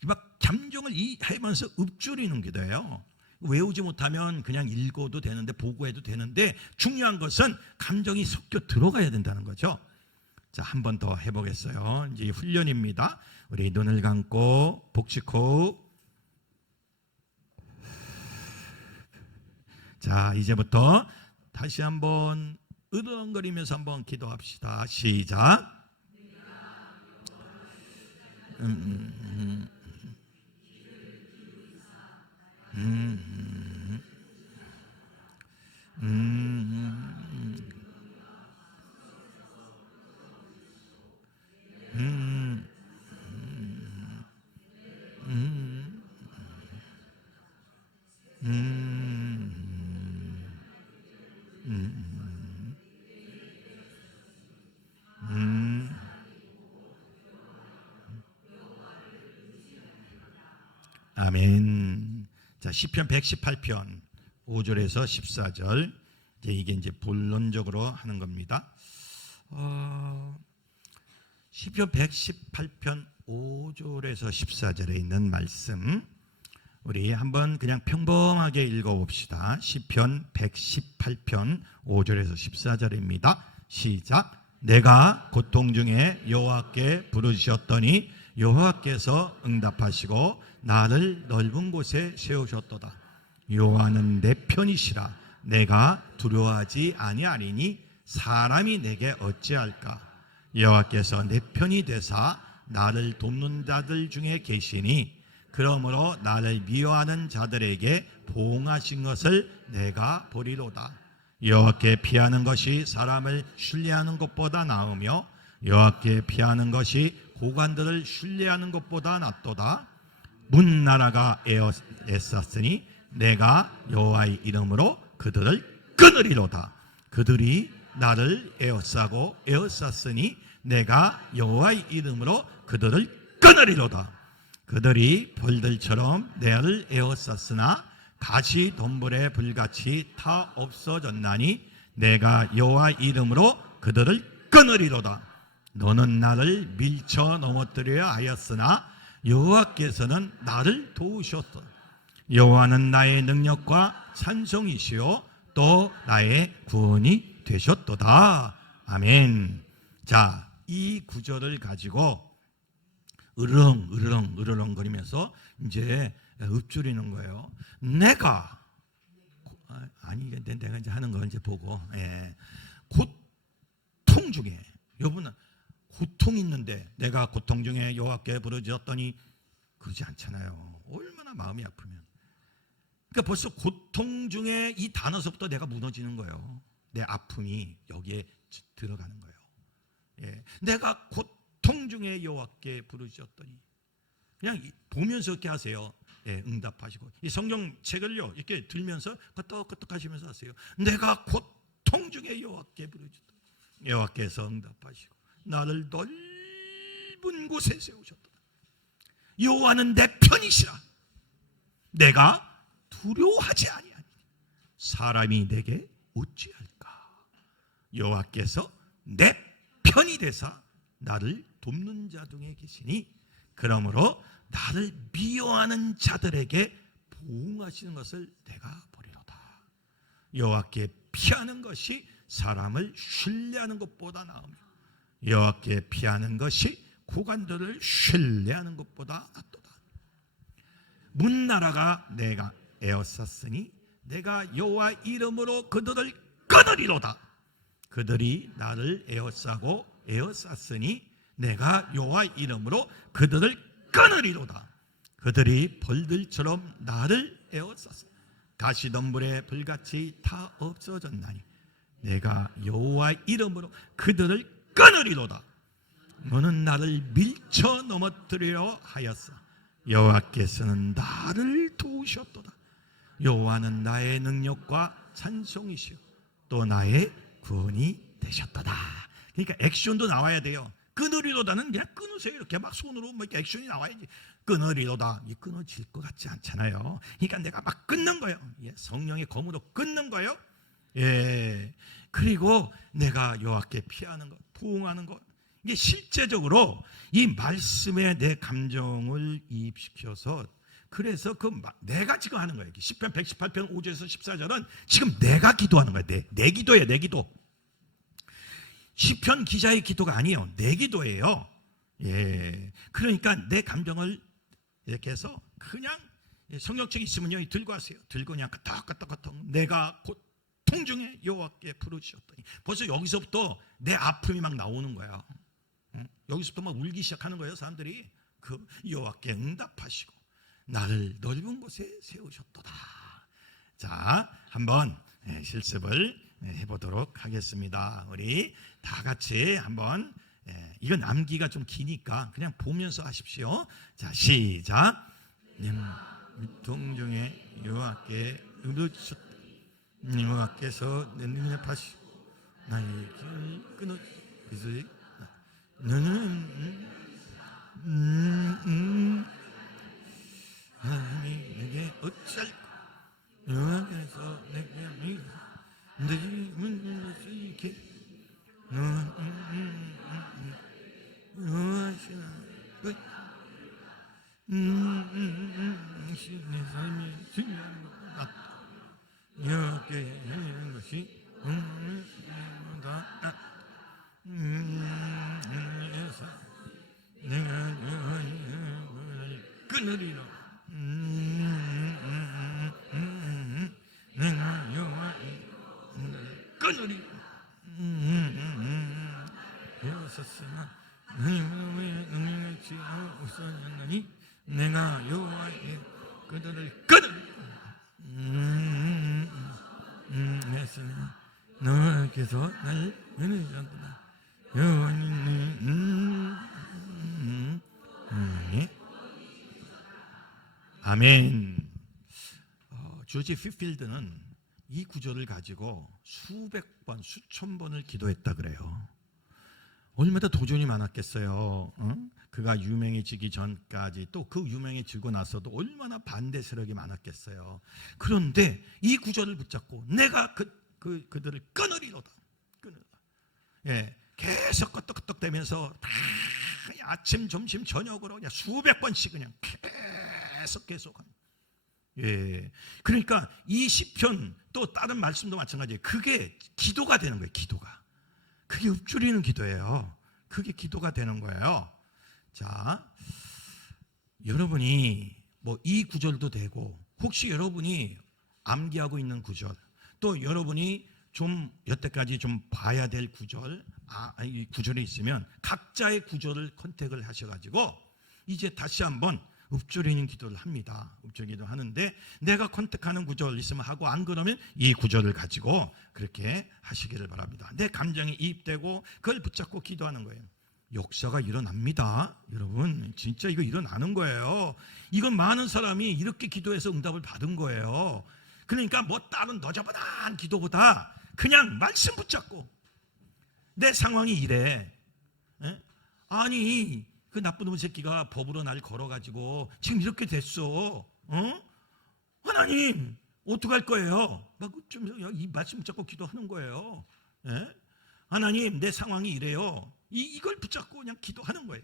막 감정을 하면서 읊조리는 게 돼요. 외우지 못하면 그냥 읽어도 되는데 보고해도 되는데 중요한 것은 감정이 섞여 들어가야 된다는 거죠. 자, 한 번 더 해보겠어요. 이제 훈련입니다. 우리 눈을 감고 복식호흡. 자, 이제부터 다시 한번 으르렁거리면서 한번 기도합시다. 시작. 아멘. 자, 시편 118편 5절에서 14절. 이게 이제 본론적으로 하는 겁니다. 시편 118편 5절에서 14절에 있는 말씀 우리 한번 그냥 평범하게 읽어봅시다. 시편 118편 5절에서 14절입니다. 시작. 내가 고통 중에 여호와께 부르짖었더니 여호와께서 응답하시고 나를 넓은 곳에 세우셨도다. 여호와는 내 편이시라. 내가 두려워하지 아니하리니 사람이 내게 어찌할까. 여호와께서 내 편이 되사 나를 돕는 자들 중에 계시니 그러므로 나를 미워하는 자들에게 보응하신 것을 내가 보리로다. 여호와께 피하는 것이 사람을 신뢰하는 것보다 나으며 여호와께 피하는 것이 고관들을 신뢰하는 것보다 낫도다. 문나라가 애썼으니 내가 여호와의 이름으로 그들을 끊으리로다. 그들이 나를 에워싸니 내가 여호와의 이름으로 그들을 끊으리로다. 그들이 벌들처럼 내를 에워쌌으나 가시 덤불에 불같이 타 없어졌나니 내가 여호와의 이름으로 그들을 끊으리로다. 너는 나를 밀쳐 넘어뜨려야 하였으나 여호와께서는 나를 도우셨다. 여호와는 나의 능력과 찬송이시요 또 나의 구원이 되셨도다. 아멘. 자, 이 구절을 가지고 으르렁 거리면서 이제 읊조리는 거예요. 내가 내가 이제 하는 거 이제 보고 고통 중에 여러분 고통 있는데 내가 고통 중에 여호와께 부르짖었더니 그러지 않잖아요. 얼마나 마음이 아프면. 그러니까 벌써 고통 중에 이 단어서부터 내가 무너지는 거예요. 내 아픔이 여기에 들어가는 거예요. 내가 고통 중에 여호와께 부르짖었더니 그냥 보면서 이렇게 하세요. 응답하시고 이 성경책을요 이렇게 들면서 끄떡끄떡 하시면서 하세요. 내가 고통 중에 여호와께 부르짖었더니 여호와께서 응답하시고 나를 넓은 곳에 세우셨다. 여호와는 내 편이시라. 내가 두려워하지 아니하니 사람이 내게 어찌할까. 여호와께서 내 편이 되사 나를 돕는 자 중에 계시니 그러므로 나를 미워하는 자들에게 보응하시는 것을 내가 보리로다. 여호와께 피하는 것이 사람을 신뢰하는 것보다 나으며 여호와께 피하는 것이 고관들을 신뢰하는 것보다 낫도다. 문나라가 내가 에워쌌으니 내가 여호와 이름으로 그들을 끊으리로다. 그들이 나를 에워쌌으니 내가 여호와 이름으로 그들을 끊으리로다. 그들이 벌들처럼 나를 에워싸서 가시던 물에 불같이 다 없어졌나니 내가 여호와 이름으로 그들을 끊으리로다. 너는 나를 밀쳐 넘어뜨리려 하였어. 여호와께서는 나를 도우셨도다. 여호와는 나의 능력과 찬송이시오 또 나의 구원이 되셨도다. 그러니까 액션도 나와야 돼요. 끊으리로다는 그냥 끊으세요. 이렇게 막 손으로 뭐 이렇게 액션이 나와야지. 끊으리로다. 이 끊어질 것 같지 않잖아요. 그러니까 내가 막 끊는 거예요. 예, 성령의 검으로 끊는 거예요. 예. 그리고 내가 여호와께 피하는 것, 부응하는 것. 이게 실제적으로 이 말씀에 내 감정을 이입시켜서 그래서 내가 지금 하는 거예요. 시편 118편 5절에서 14절은 지금 내가 기도하는 거예요. 내 기도예요. 내 기도. 시편 기자의 기도가 아니에요. 내 기도예요. 예. 그러니까 내 감정을 이렇게 해서 그냥 성경책이 있으면요 들고 하세요. 들고 그냥 끄떡끄떡끄떡 내가 곧 통중에 여호와께 부르짖었더니 벌써 여기서부터 내 아픔이 막 나오는 거예요. 여기서부터 막 울기 시작하는 거예요. 사람들이 그 여호와께 응답하시고 나를 넓은 곳에 세우셨도다. 자, 한번 실습을 해보도록 하겠습니다. 우리 다 같이 한번 이건 암기가 좀 기니까 그냥 보면서 하십시오. 자, 시작. 통중에 여호와께 부르짖었다. 여호와께서 내 능력하시고 나의 길을 끊으시고 너는 하나님이 내게 어찌할까? 여호와께서 내게 내 문지게 여호와시는 내 삶이 중요한 것 같다. 여호와께 하는 것이 다 내가 여호와를 끊으리라. 내가 여호와를 끊으리라. 여호와였으나 너희는 능력을 취하고 없어졌나니 내가 여호와의 그들을 끊으리라. 했으나 너희께서 날 끊으셨도다. 여호와는 아멘. 조지 휘필드는 이 구절을 가지고 수백 번, 수천 번을 기도했다 그래요. 얼마나 도전이 많았겠어요. 그가 유명해지기 전까지 또 그 유명해지고 나서도 얼마나 반대 세력이 많았겠어요. 그런데 이 구절을 붙잡고 내가 그들을 끊으리로다. 끊으리로다. 예, 계속 끄떡끄떡대면서 다 아침, 점심, 저녁으로 그냥 수백 번씩 그냥 계속 합니다. 예, 그러니까 이 시편 또 다른 말씀도 마찬가지예요. 그게 기도가 되는 거예요. 기도가. 그게 읊조리는 기도예요. 그게 기도가 되는 거예요. 자, 여러분이 뭐 이 구절도 되고 혹시 여러분이 암기하고 있는 구절 또 여러분이 좀 여태까지 좀 봐야 될 구절 이 구절이 있으면 각자의 구절을 컨택을 하셔가지고 이제 다시 한번 읊조리는 기도를 합니다. 읊조리 기도 하는데 내가 컨택하는 구절 있으면 하고 안 그러면 이 구절을 가지고 그렇게 하시기를 바랍니다. 내 감정이 이입되고 그걸 붙잡고 기도하는 거예요. 역사가 일어납니다. 여러분 진짜 이거 일어나는 거예요. 이건 많은 사람이 이렇게 기도해서 응답을 받은 거예요. 그러니까 뭐 다른 너저분한 기도보다 그냥 말씀 붙잡고 내 상황이 이래. 에? 아니 그 나쁜 놈 새끼가 법으로 날 걸어가지고 지금 이렇게 됐어. 하나님 어떡할 거예요? 막 좀 이 말씀 붙잡고 기도하는 거예요. 에? 하나님 내 상황이 이래요. 이걸 붙잡고 그냥 기도하는 거예요.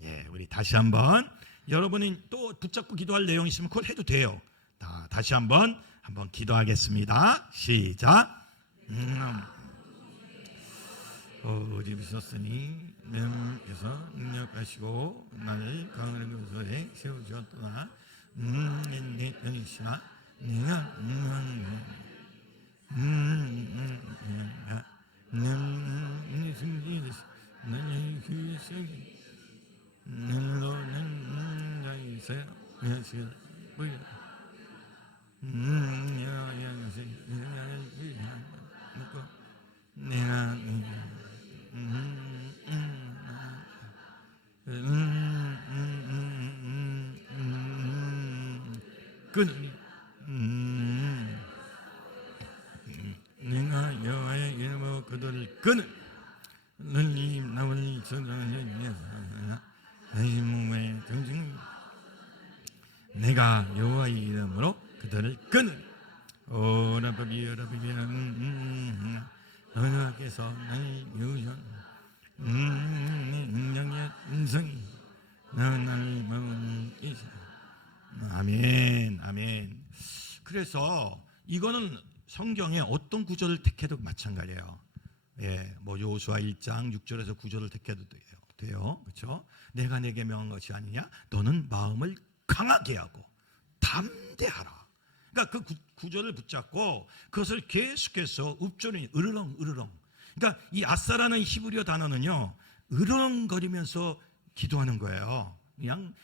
예, 우리 다시 한번 여러분이 또 붙잡고 기도할 내용 있으면 그걸 해도 돼요. 다시 한번 기도하겠습니다. 시작. 어디셨으니 내께서 능력하시고 나를 강한 곳에 세우셨도다. 내 편이시나 내가 나의 숨기듯이 나의 귀에 내가 끊으니 내가 여호와의 이름으로 그들을 끊으니 널리 나를 저주하니 내가 여호와의 이름으로 그들을 끊으니 오라바비오라비비라 너희께서 나의 유전 능력의 인성이 나를 먹으니 아멘 아멘. 그래서 이거는 성경에 어떤 구절을 택해도 마찬가지예요. 예, 뭐 요수아 1장 6절에서 9절을 택해도 돼요. 그렇죠? 내가 내게 명한 것이 아니냐? 너는 마음을 강하게 하고 담대하라. 그러니까 그 구절을 붙잡고 그것을 계속해서 읍조리 으르렁. 그러니까 이 아싸라는 히브리어 단어는요, 으르렁거리면서 기도하는 거예요. 그냥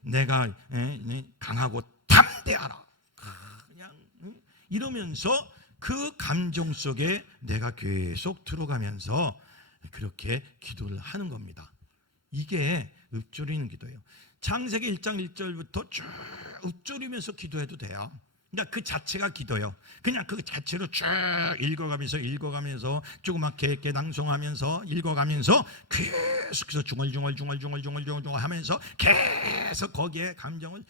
내가 강하고 담대하라. 그냥 이러면서 그 감정 속에 내가 계속 들어가면서 그렇게 기도를 하는 겁니다. 이게 읊조리는 기도예요. 창세기 1장 1절부터 쭉 읊조리면서 기도해도 돼요. 그러니까 그 자체가 기도예요. 그냥 그 자체로 쭉 읽어가면서 조그맣게 이렇게 낭송하면서 읽어가면서 계속해서 중얼중얼 하면서 계속 거기에 감정을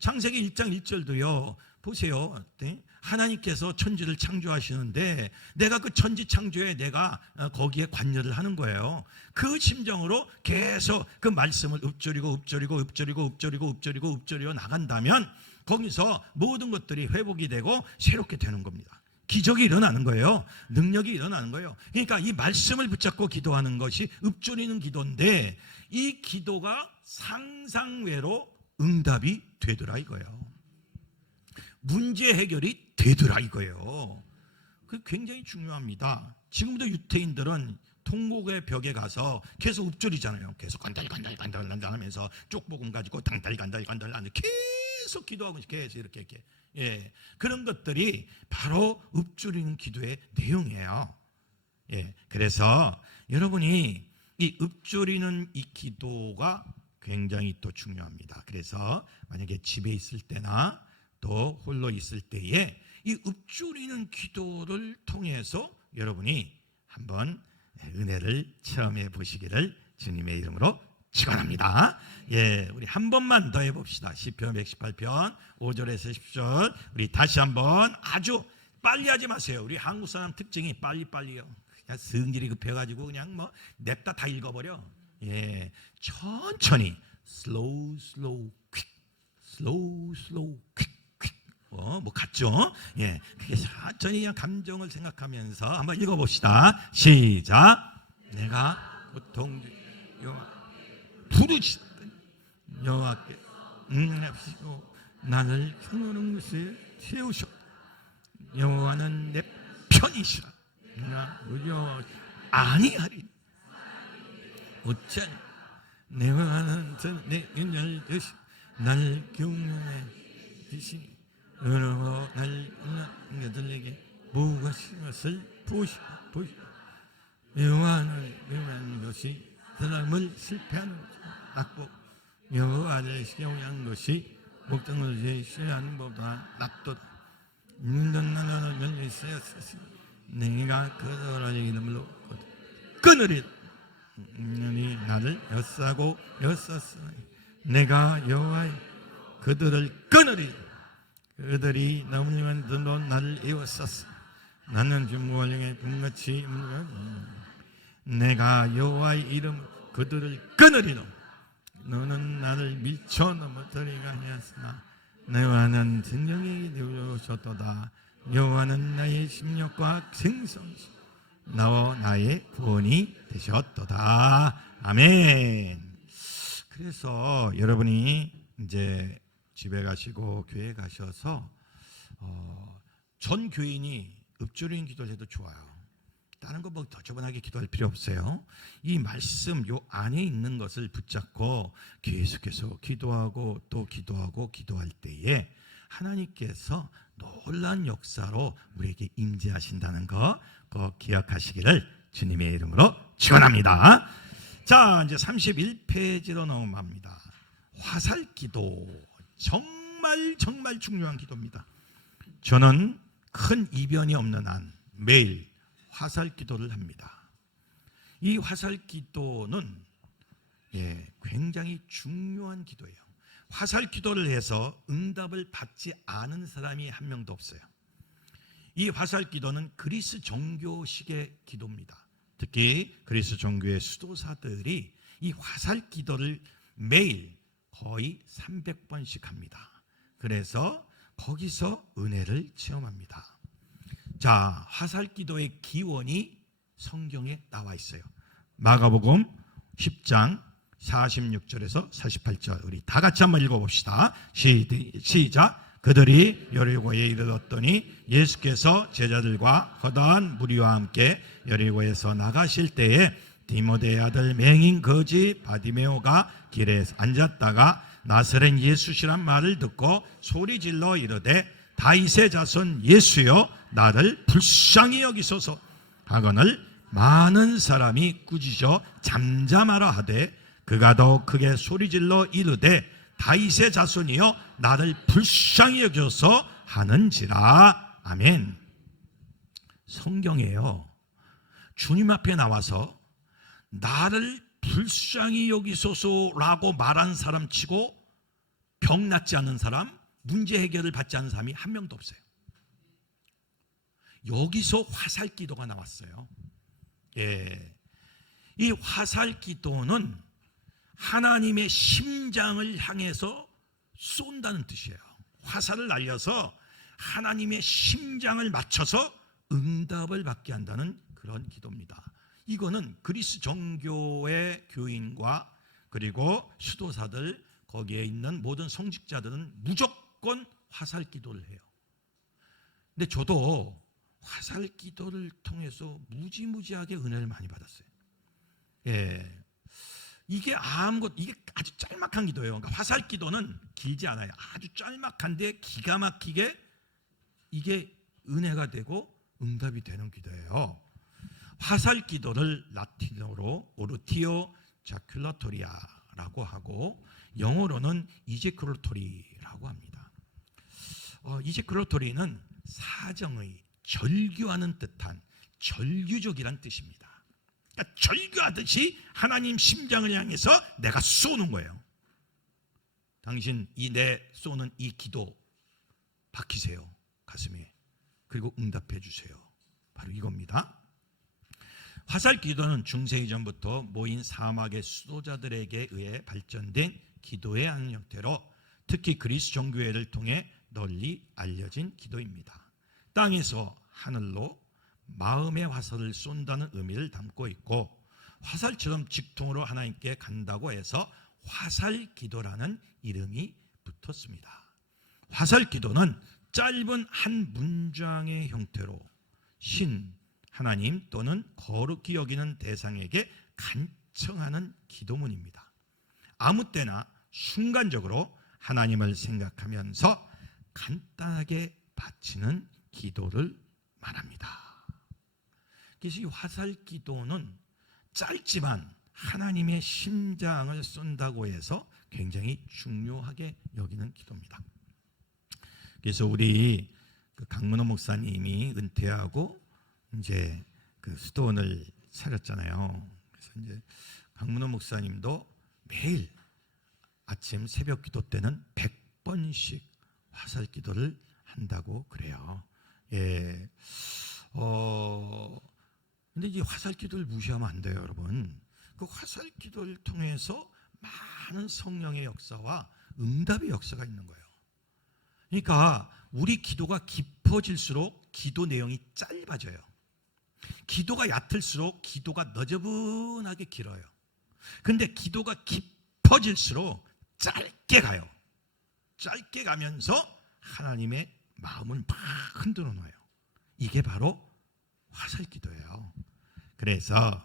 창세기 1장 1절도요. 보세요. 하나님께서 천지를 창조하시는데 내가 그 천지 창조에 내가 거기에 관여를 하는 거예요. 그 심정으로 계속 그 말씀을 읊조리고 나간다면 거기서 모든 것들이 회복이 되고 새롭게 되는 겁니다. 기적이 일어나는 거예요. 능력이 일어나는 거예요. 그러니까 이 말씀을 붙잡고 기도하는 것이 읊조리는 기도인데 이 기도가 상상외로 응답이 되더라 이거예요. 문제 해결이 되더라 이거예요. 그 굉장히 중요합니다. 지금도 유태인들은 통곡의 벽에 가서 계속 읊조리잖아요. 계속 간달 하면서 쪽복음 가지고 당달 하면서 계속 기도하고 계속 이렇게 그런 것들이 바로 읊조리는 기도의 내용이에요. 그래서 여러분이 이 읊조리는 이 기도가 굉장히 또 중요합니다. 그래서 만약에 집에 있을 때나 또 홀로 있을 때에 이 읊조리는 기도를 통해서 여러분이 한번 은혜를 체험해 보시기를 주님의 이름으로 축원합니다. 우리 한 번만 더 해봅시다. 시편 118편 5절에서 10절 우리 다시 한번 아주 빨리 하지 마세요. 우리 한국 사람 특징이 빨리빨리요. 그냥 성질이 급해가지고 그냥 뭐 냅다 다 읽어버려. 천천히 slow quick 뭐 같죠? 그게 천천히 그냥 감정을 생각하면서 한번 읽어봅시다. 시작. 내가 보통 부르시다 여호와께 응답하시고 나를 형오는 것에 세우셨다. 여호와는 내 편이시라. 내가 무려 아니하리. 어찌하리. 내가 내 은혜를 드시 나를 경외해 주시니 여러분 날들에게 무엇인 것을 보시고 여호와를 명하는 것이 사람을 실패하는 낫고 여호와를 경외하는 것이 목동을 싫어하는 것보다 낫도다. 있는 나라는 열려 있어야 내가 그들을 이름으로 끊으리라. 나를 엿사고 엿샀으니 내가 여호와의 그들을 끊으리라. 그들이 너무나 들로 나를 에워쌌어. 나는 중고원령의 분같이 내가 여호와의 이름 그들을 끊으리라. 너는 나를 밀쳐 넘어뜨리가 아니었으나 너와는 진정이 되어졌도다. 여호와는 나의 심령과 생성시 나와 나의 구원이 되셨도다. 아멘. 그래서 여러분이 이제 집에 가시고 교회 가셔서 전 교인이 읊조리는 기도를 해도 좋아요. 다른 거 뭐 더 저번하게 기도할 필요 없어요. 이 말씀 요 안에 있는 것을 붙잡고 계속해서 기도하고 또 기도하고 기도할 때에 하나님께서 놀라운 역사로 우리에게 임재하신다는 거 꼭 기억하시기를 주님의 이름으로 축원합니다. 자, 이제 31페이지로 넘어갑니다. 화살기도, 정말 중요한 기도입니다. 저는 큰 이변이 없는 한 매일 화살기도를 합니다. 이 화살기도는 굉장히 중요한 기도예요. 화살기도를 해서 응답을 받지 않은 사람이 한 명도 없어요. 이 화살기도는 그리스 종교식의 기도입니다. 특히 그리스 종교의 수도사들이 이 화살기도를 매일 거의 300번씩 합니다. 그래서 거기서 은혜를 체험합니다. 자, 화살기도의 기원이 성경에 나와 있어요. 마가복음 10장 46절에서 48절 우리 다 같이 한번 읽어봅시다. 시작. 그들이 여리고에 이르렀더니 예수께서 제자들과 허다한 무리와 함께 여리고에서 나가실 때에 디모데의 아들 맹인 거지 바디메오가 길에 앉았다가 나사렛 예수시란 말을 듣고 소리질러 이르되 다윗의 자손 예수여 나를 불쌍히 여기소서 하거늘 많은 사람이 꾸짖어 잠잠하라 하되 그가 더 크게 소리질러 이르되 다윗의 자손이여 나를 불쌍히 여기소서 하는지라. 아멘. 성경에요, 주님 앞에 나와서 나를 불쌍히 여기소서라고 말한 사람 치고 병 낫지 않는 사람, 문제 해결을 받지 않는 사람이 한 명도 없어요. 여기서 화살기도가 나왔어요. 이 화살기도는 하나님의 심장을 향해서 쏜다는 뜻이에요. 화살을 날려서 하나님의 심장을 맞춰서 응답을 받게 한다는 그런 기도입니다. 이거는 그리스 종교의 교인과 그리고 수도사들, 거기에 있는 모든 성직자들은 무조건 화살기도를 해요. 근데 저도 화살기도를 통해서 무지무지하게 은혜를 많이 받았어요. 이게 아주 짤막한 기도예요. 그러니까 화살기도는 길지 않아요. 아주 짤막한데 기가 막히게 이게 은혜가 되고 응답이 되는 기도예요. 화살기도를 라틴어로 오르티오 자큘라토리아라고 하고 영어로는 이제크로토리라고 합니다. 이제크로토리는 사정의, 절규하는 듯한 절규적이란 뜻입니다. 그러니까 절규하듯이 하나님 심장을 향해서 내가 쏘는 거예요. 당신 내 쏘는 이 기도 박히세요, 가슴에. 그리고 응답해 주세요. 바로 이겁니다. 화살기도는 중세 이전부터 모인 사막의 수도자들에게 의해 발전된 기도의 한 형태로 특히 그리스 종교회를 통해 널리 알려진 기도입니다. 땅에서 하늘로 마음의 화살을 쏜다는 의미를 담고 있고 화살처럼 직통으로 하나님께 간다고 해서 화살기도라는 이름이 붙었습니다. 화살기도는 짧은 한 문장의 형태로 신, 하나님 또는 거룩히 여기는 대상에게 간청하는 기도문입니다. 아무 때나 순간적으로 하나님을 생각하면서 간단하게 바치는 기도를 말합니다. 그래서 이 화살기도는 짧지만 하나님의 심장을 쏜다고 해서 굉장히 중요하게 여기는 기도입니다. 그래서 우리 강문호 목사님이 은퇴하고 이제 그 수도원을 차렸잖아요. 그래서 이제 강문호 목사님도 매일 아침 새벽 기도 때는 100번씩 화살기도를 한다고 그래요. 근데 이 화살기도를 무시하면 안 돼요, 여러분. 그 화살기도를 통해서 많은 성령의 역사와 응답의 역사가 있는 거예요. 그러니까 우리 기도가 깊어질수록 기도 내용이 짧아져요. 기도가 얕을수록 기도가 너저분하게 길어요. 근데 기도가 깊어질수록 짧게 가요. 짧게 가면서 하나님의 마음을 막 흔들어 놔요. 이게 바로 화살기도예요. 그래서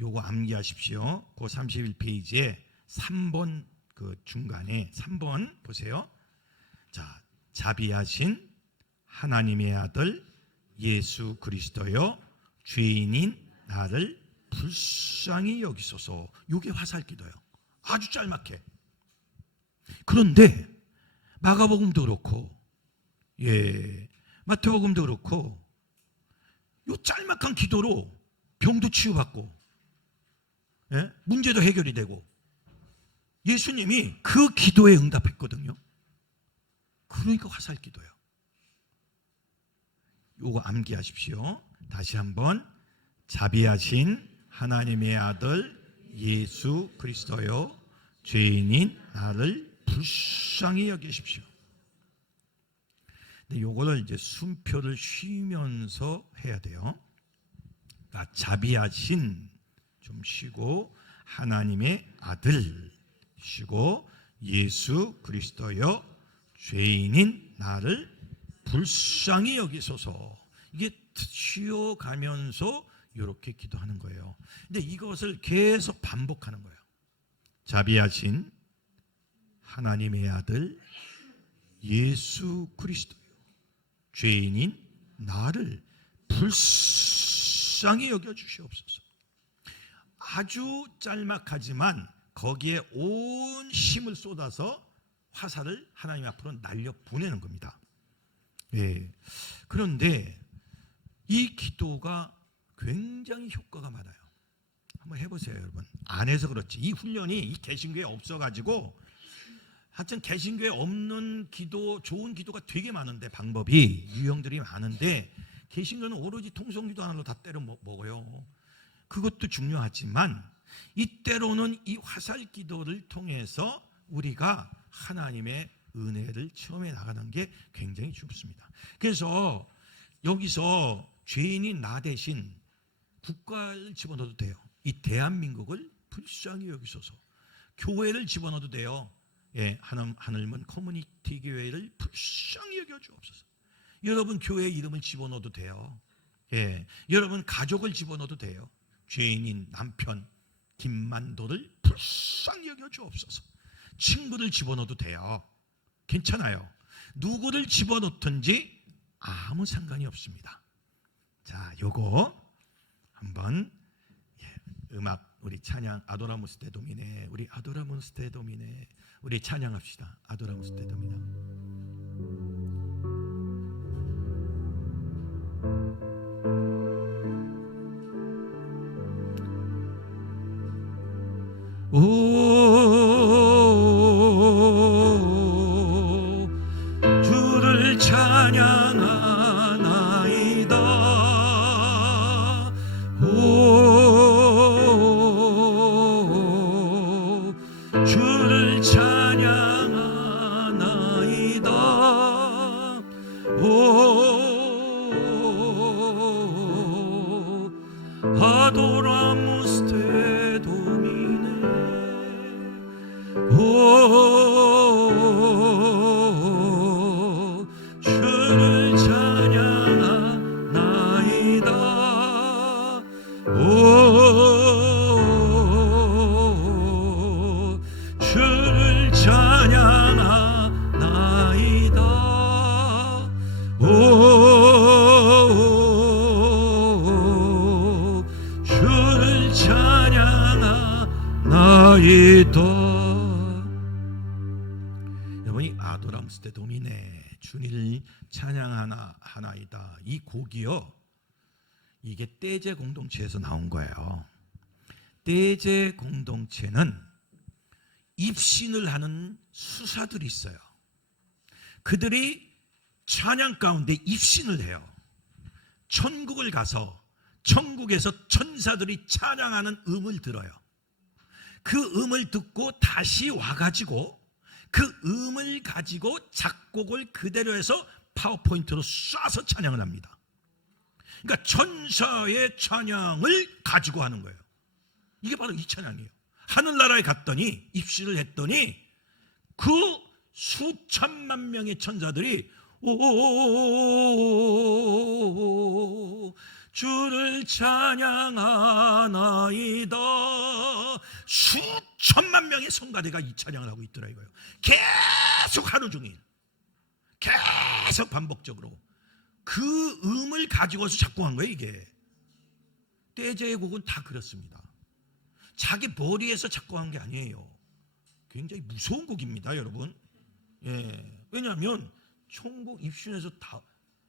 요거 암기하십시오. 그 31페이지에 3번 그 중간에 3번 보세요. 자, 자비하신 하나님의 아들 예수 그리스도여 죄인인 나를 불쌍히 여기소서. 요게 화살기도예요. 아주 짤막해. 그런데 마가복음도 그렇고 마태복음도 그렇고 요 짤막한 기도로 병도 치유받고 문제도 해결이 되고 예수님이 그 기도에 응답했거든요. 그러니까 화살기도예요. 요거 암기하십시오. 다시 한번 자비하신 하나님의 아들 예수 그리스도여 죄인인 나를 불쌍히 여기십시오. 근데 요거를 이제 숨표를 쉬면서 해야 돼요. 그러니까 자비하신 좀 쉬고 하나님의 아들 쉬고 예수 그리스도여 죄인인 나를 불쌍히 여기소서. 이게 쉬어가면서 이렇게 기도하는 거예요. 근데 이것을 계속 반복하는 거예요. 자비하신 하나님의 아들 예수 그리스도요 죄인인 나를 불쌍히 여겨주시옵소서. 아주 짤막하지만 거기에 온 힘을 쏟아서 화살을 하나님 앞으로 날려 보내는 겁니다. 그런데 이 기도가 굉장히 효과가 많아요. 한번 해보세요, 여러분. 안 해서 그렇지. 이 훈련이 이 개신교에 없어가지고 하여튼 개신교에 없는 기도, 좋은 기도가 되게 많은데 방법이 유형들이 많은데 개신교는 오로지 통성기도 하나로 다 때려 먹어요. 그것도 중요하지만 이때로는 이 화살기도를 통해서 우리가 하나님의 은혜를 체험해 나가는 게 굉장히 좋습니다. 그래서 여기서 죄인인 나 대신 국가를 집어넣어도 돼요. 이 대한민국을 불쌍히 여기소서. 교회를 집어넣어도 돼요. 하늘문 커뮤니티 교회를 불쌍히 여겨주옵소서. 여러분 교회 이름을 집어넣어도 돼요. 여러분 가족을 집어넣어도 돼요. 죄인인 남편 김만도를 불쌍히 여겨주옵소서. 친구를 집어넣어도 돼요. 괜찮아요. 누구를 집어넣든지 아무 상관이 없습니다. 자, 요거 한번 음악 우리 찬양 아도라무스 테 도미네, 우리 아도라무스 테 도미네, 우리 찬양합시다. 아도라무스 테 도미네. 주를 찬양하나이다. 주를 찬양하나이다. 아도라무스 테 도미네. 주를 찬양하나이다. 주를 찬양하나이다. 주를 찬양하나이다. 여러분이 아도라무스 테 도미네, 주를 찬양하나이다, 이 곡이요, 이게 떼제 공동체에서 나온 거예요. 떼제 공동체는 입신을 하는 수사들이 있어요. 그들이 찬양 가운데 입신을 해요. 천국을 가서 천국에서 천사들이 찬양하는 음을 들어요. 그 음을 듣고 다시 와가지고 그 음을 가지고 작곡을 그대로 해서 파워포인트로 쏴서 찬양을 합니다. 그러니까 천사의 찬양을 가지고 하는 거예요. 이게 바로 이 찬양이에요. 하늘나라에 갔더니 입신을 했더니 그 수천만 명의 천사들이 오 주를 찬양하나이다. 수천만 명의 성가대가 이 찬양을 하고 있더라 이거예요. 계속 하루 종일, 계속 반복적으로 그 음을 가지고서 작곡한 거예요. 이게 떼제의 곡은 다 그렇습니다. 자기 머리에서 작곡한 게 아니에요. 굉장히 무서운 곡입니다, 여러분. 예, 왜냐하면 총곡 입신에서 다,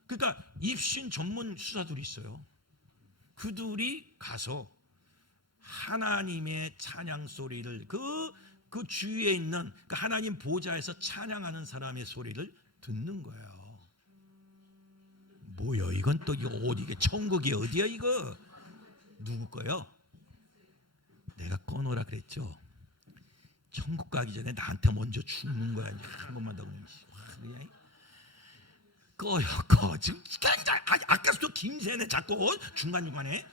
그러니까 입신 전문 수사들이 있어요. 그들이 가서 하나님의 찬양 소리를 그 주위에 있는 그 하나님 보좌에서 찬양하는 사람의 소리를 듣는 거예요. 뭐야 이건 또 이거 어디, 이게 천국이 어디야 이거? 누구 거요? 내가 꺼놓으라 그랬죠. 천국 가기 전에 나한테 먼저 죽는 거야. 한 번만 더 그냥 꺼 지금 아까부터 김새네 자꾸 중간중간에.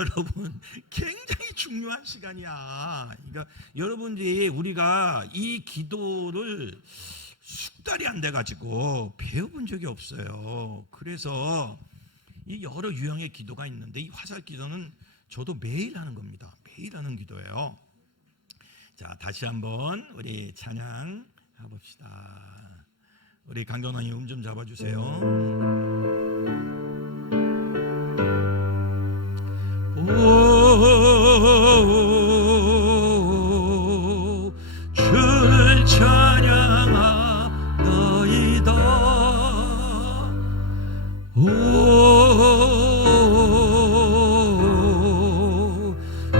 여러분 굉장히 중요한 시간이야. 그러니까 여러분들이 우리가 이 기도를 숙달이 안 돼가지고 배워본 적이 없어요. 그래서 이 여러 유형의 기도가 있는데 이 화살 기도는 저도 매일 하는 겁니다. 매일 하는 기도예요. 자, 다시 한번 우리 찬양 해봅시다. 우리 강경원이 음 좀 잡아주세요. 오, 주를 찬양하나이다. 오,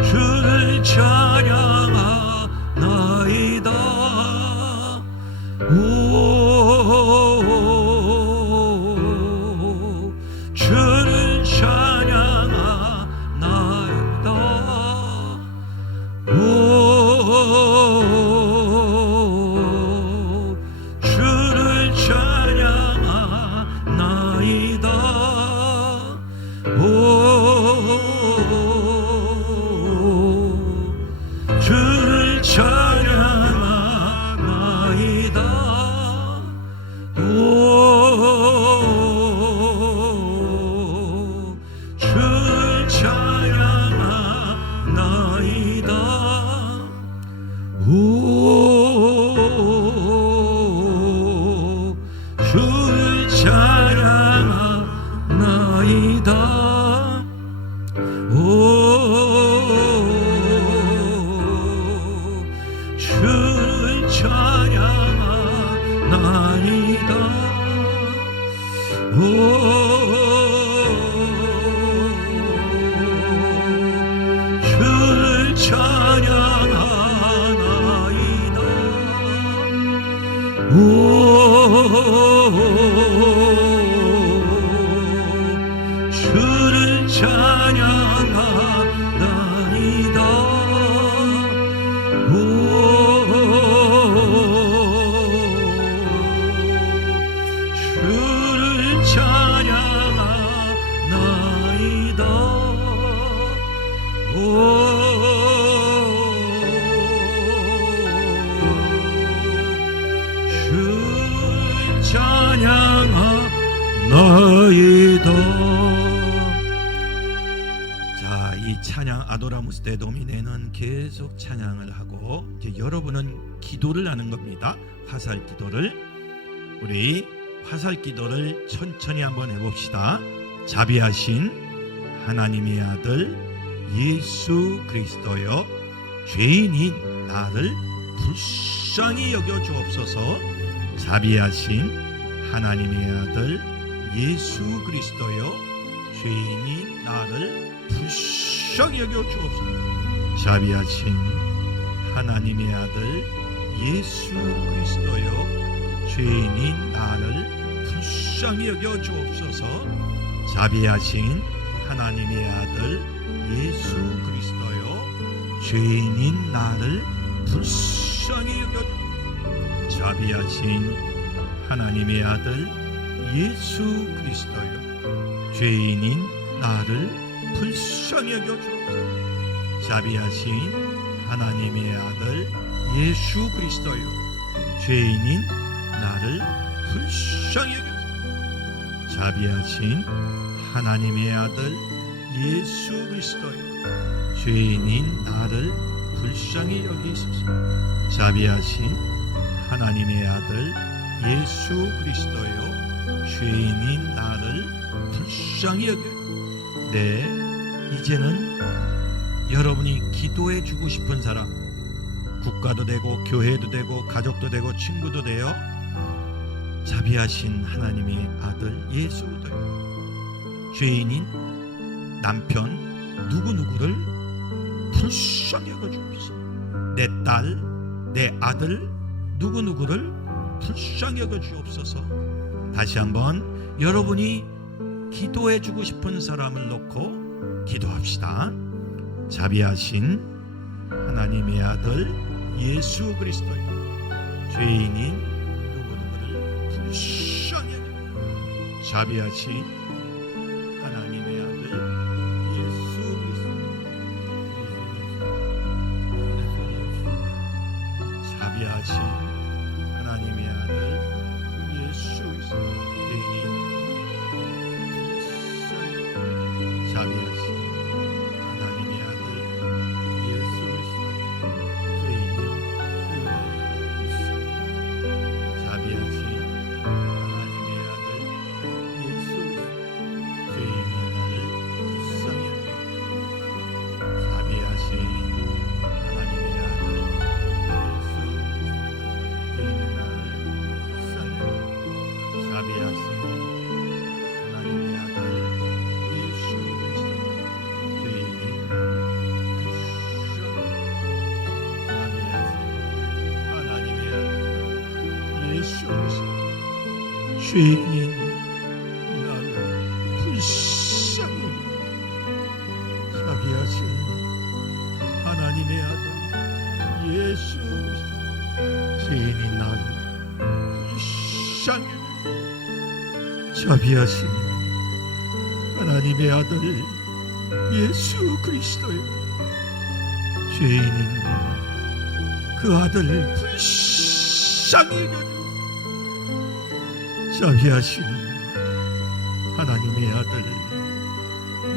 주를 찬양하나이다. 오, 주를 찬양하나이다. 오, 주를 찬양하나이다. 오, 주를 찬양하나이다. 오, 주를 찬양하나이다. 오, 주를 찬양하나이다. 오, 주를 찬양하나이다. 오, 주를 찬양하나이다. 오, 주를 찬양하나이다. 오, 주를 찬양하나이다. 오, 주를 찬양하나이다. 자, 이 찬양 아도라무스 데 도미네는 계속 찬양을 하고 이제 여러분은 기도를 하는 겁니다. 화살 기도를. 우리 화살 기도를 천천히 한번 해봅시다. 자비하신 하나님의 아들 예수 그리스도여, 죄인인 나를 불쌍히 여겨 주옵소서. 자비하신 하나님의 아들 예수 그리스도여, 죄인인 나를 불쌍히 여겨 주옵소서. 자비하신 하나님의 아들 예수 그리스도여, 죄인인 나를 불쌍히 여겨 주옵소서. 자비하신 하나님의 아들 예수 그리스도여, 죄인인 나를 불쌍히 여겨. 자비하신 하나님의 아들 예수 그리스도여, 죄인인 나를 불쌍히 여겨 주옵소서. 자비하신 하나님의 아들 예수 그리스도여, 죄인인 나를 불쌍히 여겨. 자비하신 하나님의 아들 예수 그리스도여 죄인인 나를 불쌍히 여기소서. 자비하신 하나님의 아들 예수 그리스도여 죄인인 나를 불쌍히 여겨. 네, 이제는 여러분이 기도해 주고 싶은 사람, 국가도 되고 교회도 되고 가족도 되고 친구도 돼요. 자비하신 하나님의 아들 예수 그리스도여 죄인인 남편 누구누구를 불쌍히 여겨 주옵소서. 내 딸, 내 아들 누구누구를 불쌍히 여겨 주옵소서. 다시 한번 여러분이 기도해 주고 싶은 사람을 놓고 기도합시다. 자비하신 하나님의 아들 예수 그리스도여 죄인인 누구누구를 불쌍히 여겨. 자비하신 하나님의 아들 예수 그리스도 자비하신 하나님의 아들 예수 그리스도 죄인인 자비하신 하나님의 아들 예수 그리스도 죄인인 자비하신 하나님의 아들 예수 그리스도 죄인인 나를 불쌍히 자비하신 하나님의 아들 예수 그리스도 죄인인 나를 불쌍히 자비하신 하나님의 아들 예수 그리스도 죄인인 하나님의 아들 예수 그리스도 죄인인 나를 불쌍히 자비하신 하나님의 아들 예수 그리스도 죄인인 나를 불쌍히 자비하신 하나님의 아들 예수 그리스도여 죄인인 그 아들 불쌍히 여겨. 자비하신 하나님의 아들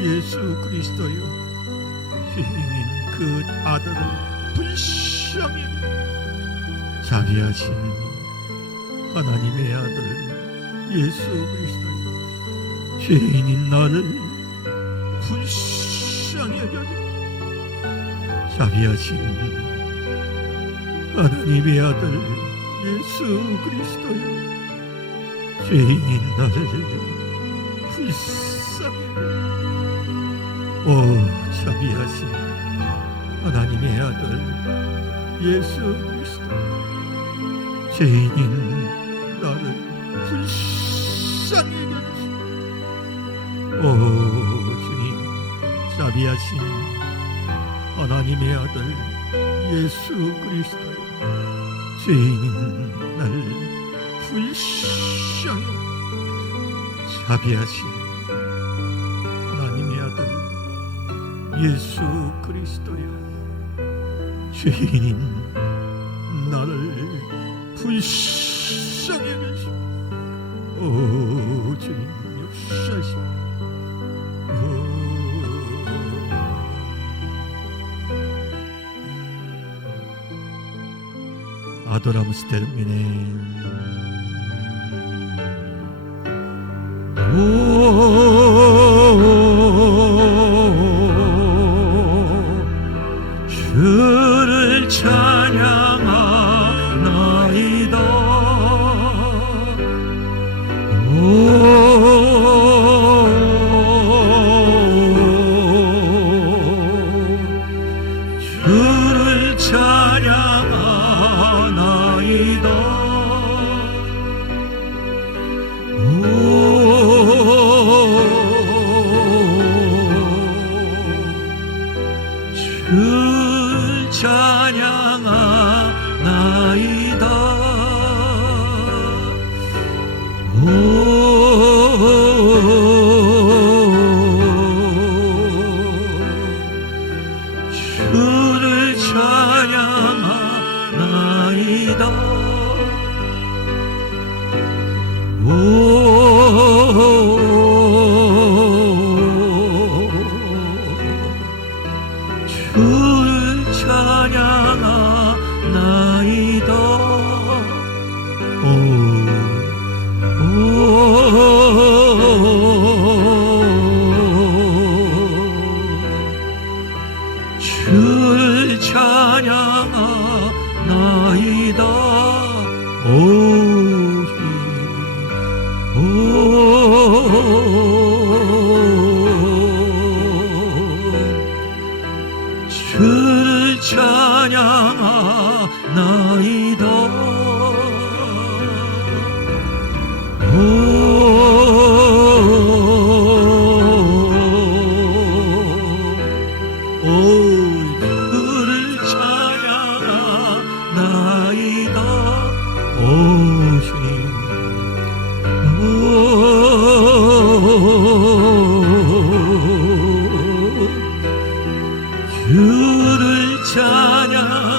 예수 그리스도여 죄인인 그 아들을 불쌍히 여겨. 자비하신 하나님의 아들 예수 그리스도여 죄인인 나를 불쌍히 여겨. 자비하신 하나님의 아들 예수 그리스도여 죄인인 나를 불쌍히 여겨. 오 자비하신 하나님의 아들 예수 그리스도 죄인인 나를 불쌍히 여겨주시오. 오 주님 자비하신 하나님의 아들 예수 그리스도 죄인인 나를 불쌍히 자비하신 하나님의 아들 예수 그리스도여 죄인인 나를 불쌍히 여기시오. 오 주님 역사하시오. Adoramos termine. 주를 찬양하나이다. 주를 찬양하나이다. 찬양하나이다. 주를 찬양하나이다. 오 주님, 주를 찬양하나이다.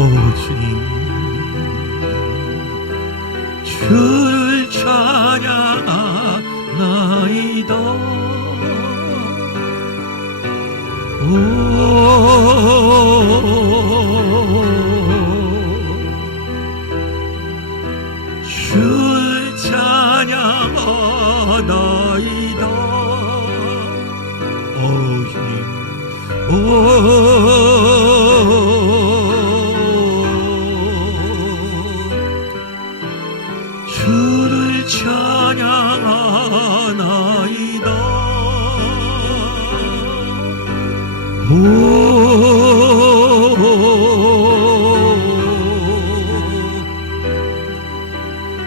오 주님, 주를 찬양하나이다. 주를 찬양하나이다. 오 주님, 주를 찬양하나이다.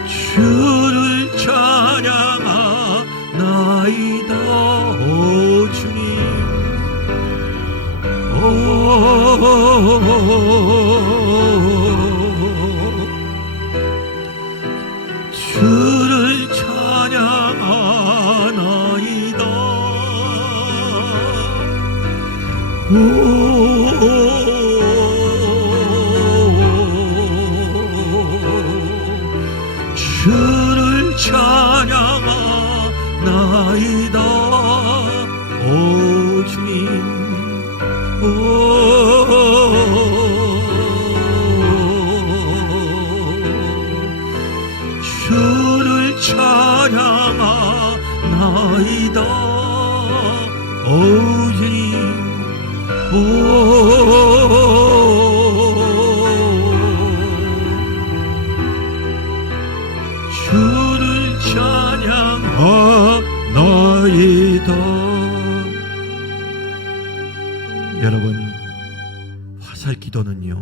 주를 찬양하나이다. 오 주님, 주를 찬양하나이다. 주를 찬양하나이다. 오 주님, 주를 찬양하나이다. 오 주님, 주를 찬양하나이다. 여러분, 화살 기도는요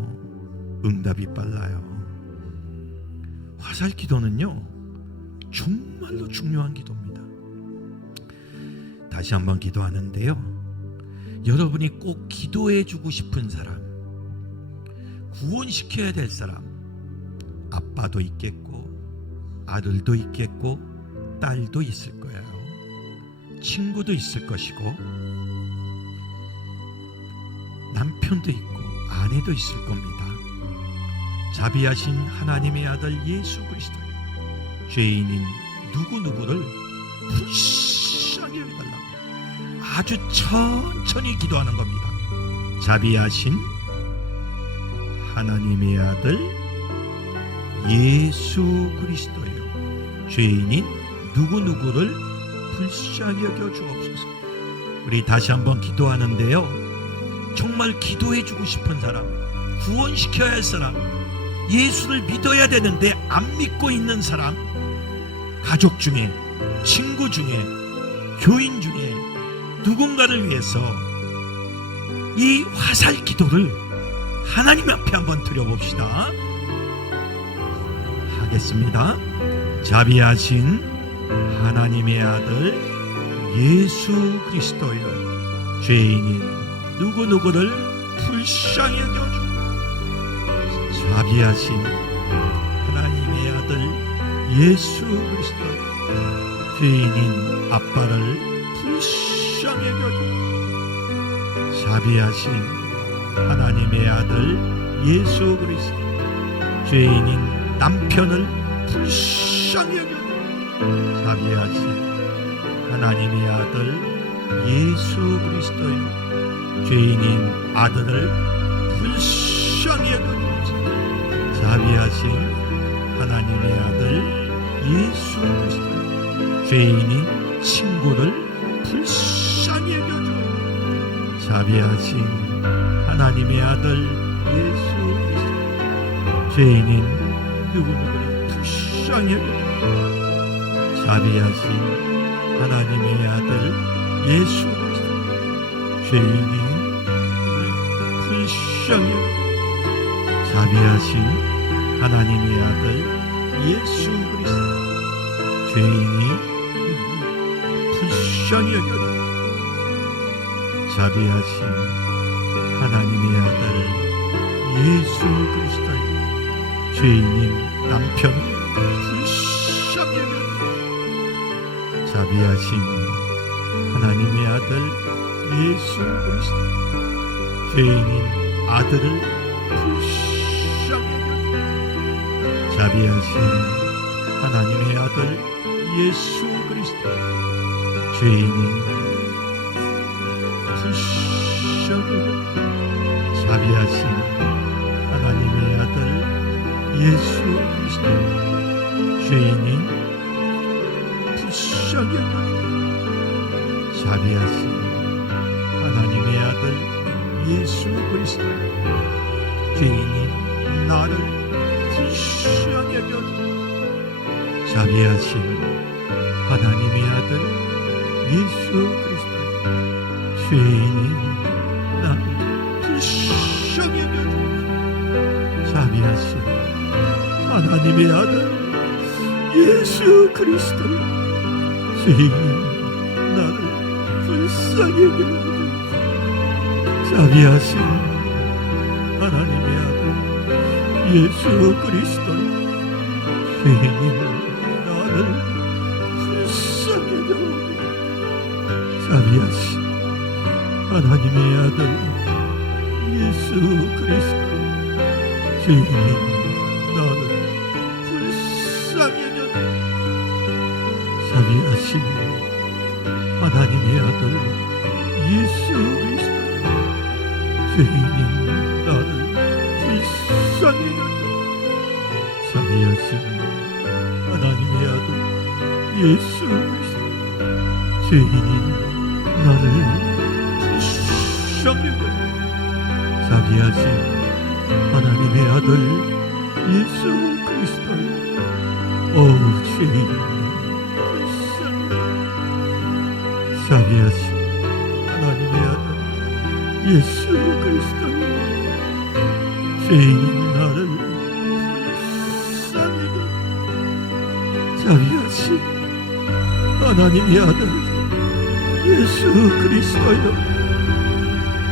응답이 빨라요. 화살 기도는요 정말로 중요한 기도입니다. 다시 한번 기도하는데요, 여러분이 꼭 기도해 주고 싶은 사람, 구원시켜야 될 사람, 아빠도 있겠고 아들도 있겠고 딸도 있을 거예요. 친구도 있을 것이고 남편도 있고 아내도 있을 겁니다. 자비하신 하나님의 아들 예수 그리스도, 죄인인 누구누구를 불쌍히 여겨달라고 아주 천천히 기도하는 겁니다. 자비하신 하나님의 아들 예수 그리스도요, 죄인인 누구누구를 불쌍히 여겨 주옵소서. 우리 다시 한번 기도하는데요, 정말 기도해 주고 싶은 사람, 구원시켜야 할 사람, 예수를 믿어야 되는데 안 믿고 있는 사람, 가족 중에, 친구 중에, 교인 중에 누군가를 위해서 이 화살 기도를 하나님 앞에 한번 드려봅시다. 하겠습니다. 자비하신 하나님의 아들 예수 그리스도여, 죄인인 누구누구를 불쌍히 여겨주옵소서. 자비하신 하나님의 아들 예수 그리스도, 죄인인 아빠를 불쌍히 여겨주옵소서. 자비하신 하나님의 아들 예수 그리스도, 죄인인 남편을 불쌍히 여겨주옵소서. 자비하신 하나님의 아들 예수 그리스도여, 죄인인 아들을 불쌍히 여겨주옵소서. 자비하신 하나님의 아들 예수 그리스도, 죄인인 친구를 불쌍히 여겨주옵소서. 자비하신 하나님의 아들 예수 그리스도, 죄인인 누구누구를 불쌍히 여겨주옵소서. 자비하신 하나님의 아들 예수 그리스도 죄인이 불쌍히 자비하신 하나님의 아들 예수 그리스도 죄인이 불쌍히 여겨 자비하신 하나님의 아들 예수 그리스도의 죄인인 남편 불쌍히 여겨 자비하신 하나님의 아들 예수 그리스도 죄인인 아들을 불쌍히 여겨 자비하신 하나님의 아들 예수 그리스도 죄인인 불쌍히 여겨 자비하신 하나님의 아들 예수 그리스도 죄인인 불쌍히 여겨 자비하신 하나님의 아들 예수 그리스도 죄인인 나를 불쌍히 여겨 자비하신 하나님의 아들 예수 그리스도 죄인인 나를 불쌍히 여겨 자비하신 하나님의 아들 예수 그리스도 죄인인 나를 불쌍히 여겨 자비하신 하나님의 아들 예수 그리스도 죄인인 나를 불쌍히 여겨 자비하신 하나님의 아들 예수 그리스도 죄인인 나를 불쌍히 여겨 자비하신 하나님의 아들 예수 그리스도 죄인인 나를 불쌍히 여겨 자비하신 하나님의 아들 예수 그리스도 죄인인 나를 불쌍히 여겨 자비하신 하나님의 아들 예수 그리스도 죄인 불쌍히 자비하신 하나님의 아들 예수 그리스도 죄인인 나를 불쌍히 여겨 자비하신 하나님의 아들 예수 그리스도여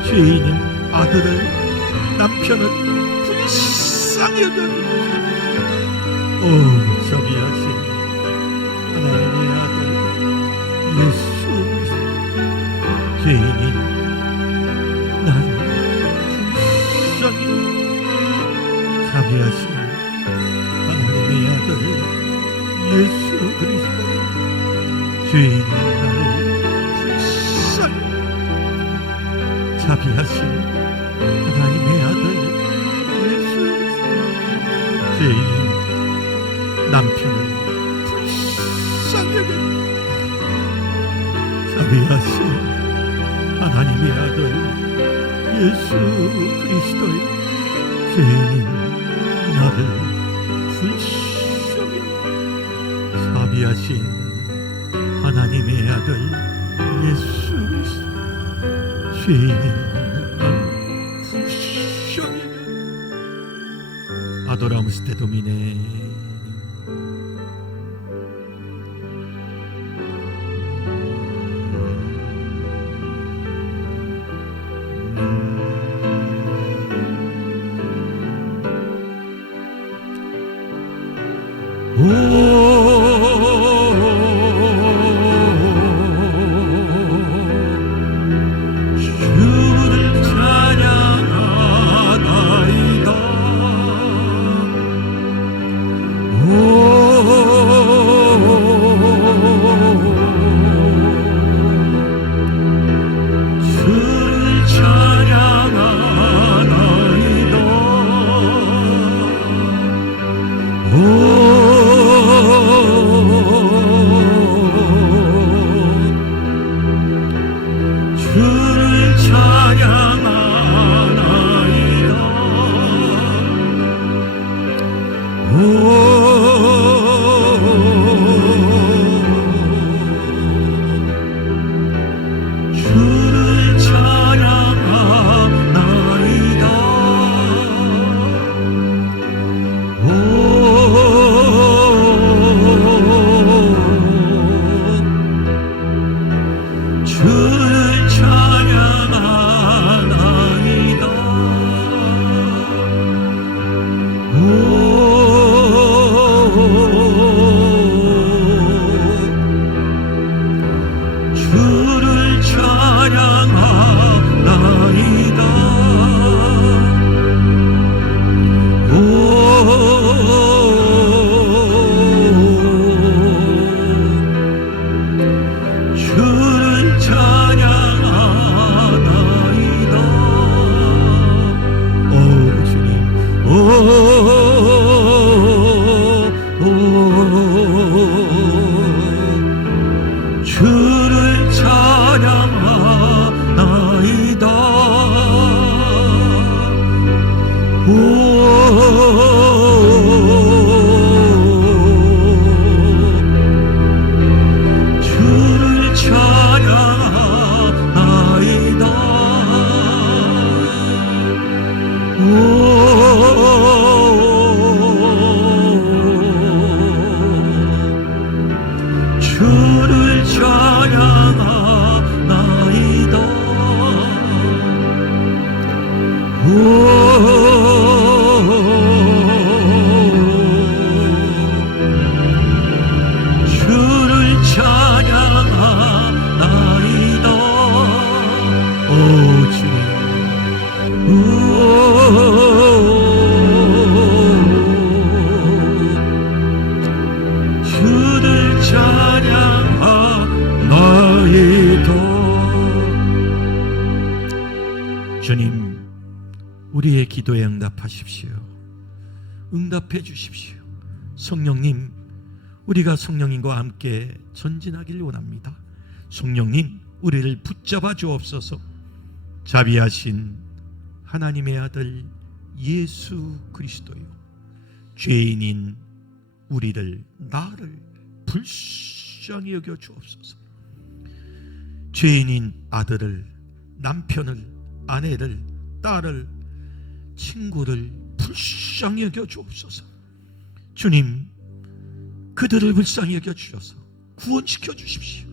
죄인인 아들을 남편은 불쌍히 여겨 자비하신 하나님의 아들 예수 그리스도 죄인인 나를 불쌍히 자비하신 하나님의 아들 예수 그리스도 죄인인 나를 불쌍히 자비하신 하나님의 아들 예수 그리스도 죄인인 남편을 불쌍히 여겨 자비하신 하나님의 아들 예수 그리스도의 죄인인 나를 불쌍히 자비하신 하나님의 아들 예수 그리스도 죄인인 나를 불쌍히 Adoramos te Domine. 주를 찬양하나이다. 주를 찬양하나이다. 주를 찬양하나이다. 주를 하십시오. 응답해 주십시오. 성령님, 우리가 성령님과 함께 전진하길 원합니다. 성령님, 우리를 붙잡아 주옵소서. 자비하신 하나님의 아들 예수 그리스도요, 죄인인 우리를, 나를 불쌍히 여겨 주옵소서. 죄인인 아들을, 남편을, 아내를, 딸을, 친구를 불쌍히 여겨 주옵소서. 주님, 그들을 불쌍히 여겨 주셔서 구원시켜 주십시오.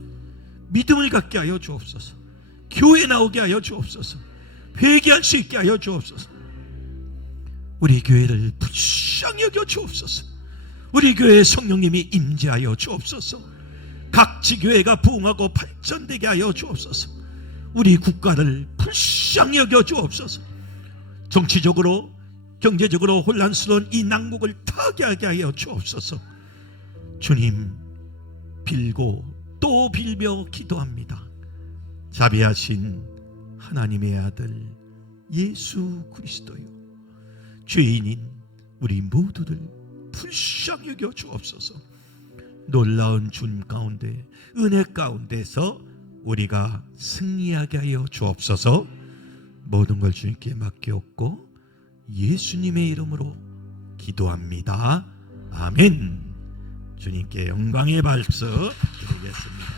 믿음을 갖게 하여 주옵소서. 교회 나오게 하여 주옵소서. 회개할 수 있게 하여 주옵소서. 우리 교회를 불쌍히 여겨 주옵소서. 우리 교회에 성령님이 임재하여 주옵소서. 각 지교회가 부흥하고 발전되게 하여 주옵소서. 우리 국가를 불쌍히 여겨 주옵소서. 정치적으로 경제적으로 혼란스러운 이 난국을 타개하게 하여 주옵소서. 주님, 빌고 또 빌며 기도합니다. 자비하신 하나님의 아들 예수 그리스도요, 죄인인 우리 모두를 불쌍히 여겨 주옵소서. 놀라운 주님 가운데, 은혜 가운데서 우리가 승리하게 하여 주옵소서. 모든 걸 주님께 맡기옵고 예수님의 이름으로 기도합니다. 아멘. 주님께 영광의 박수 드리겠습니다.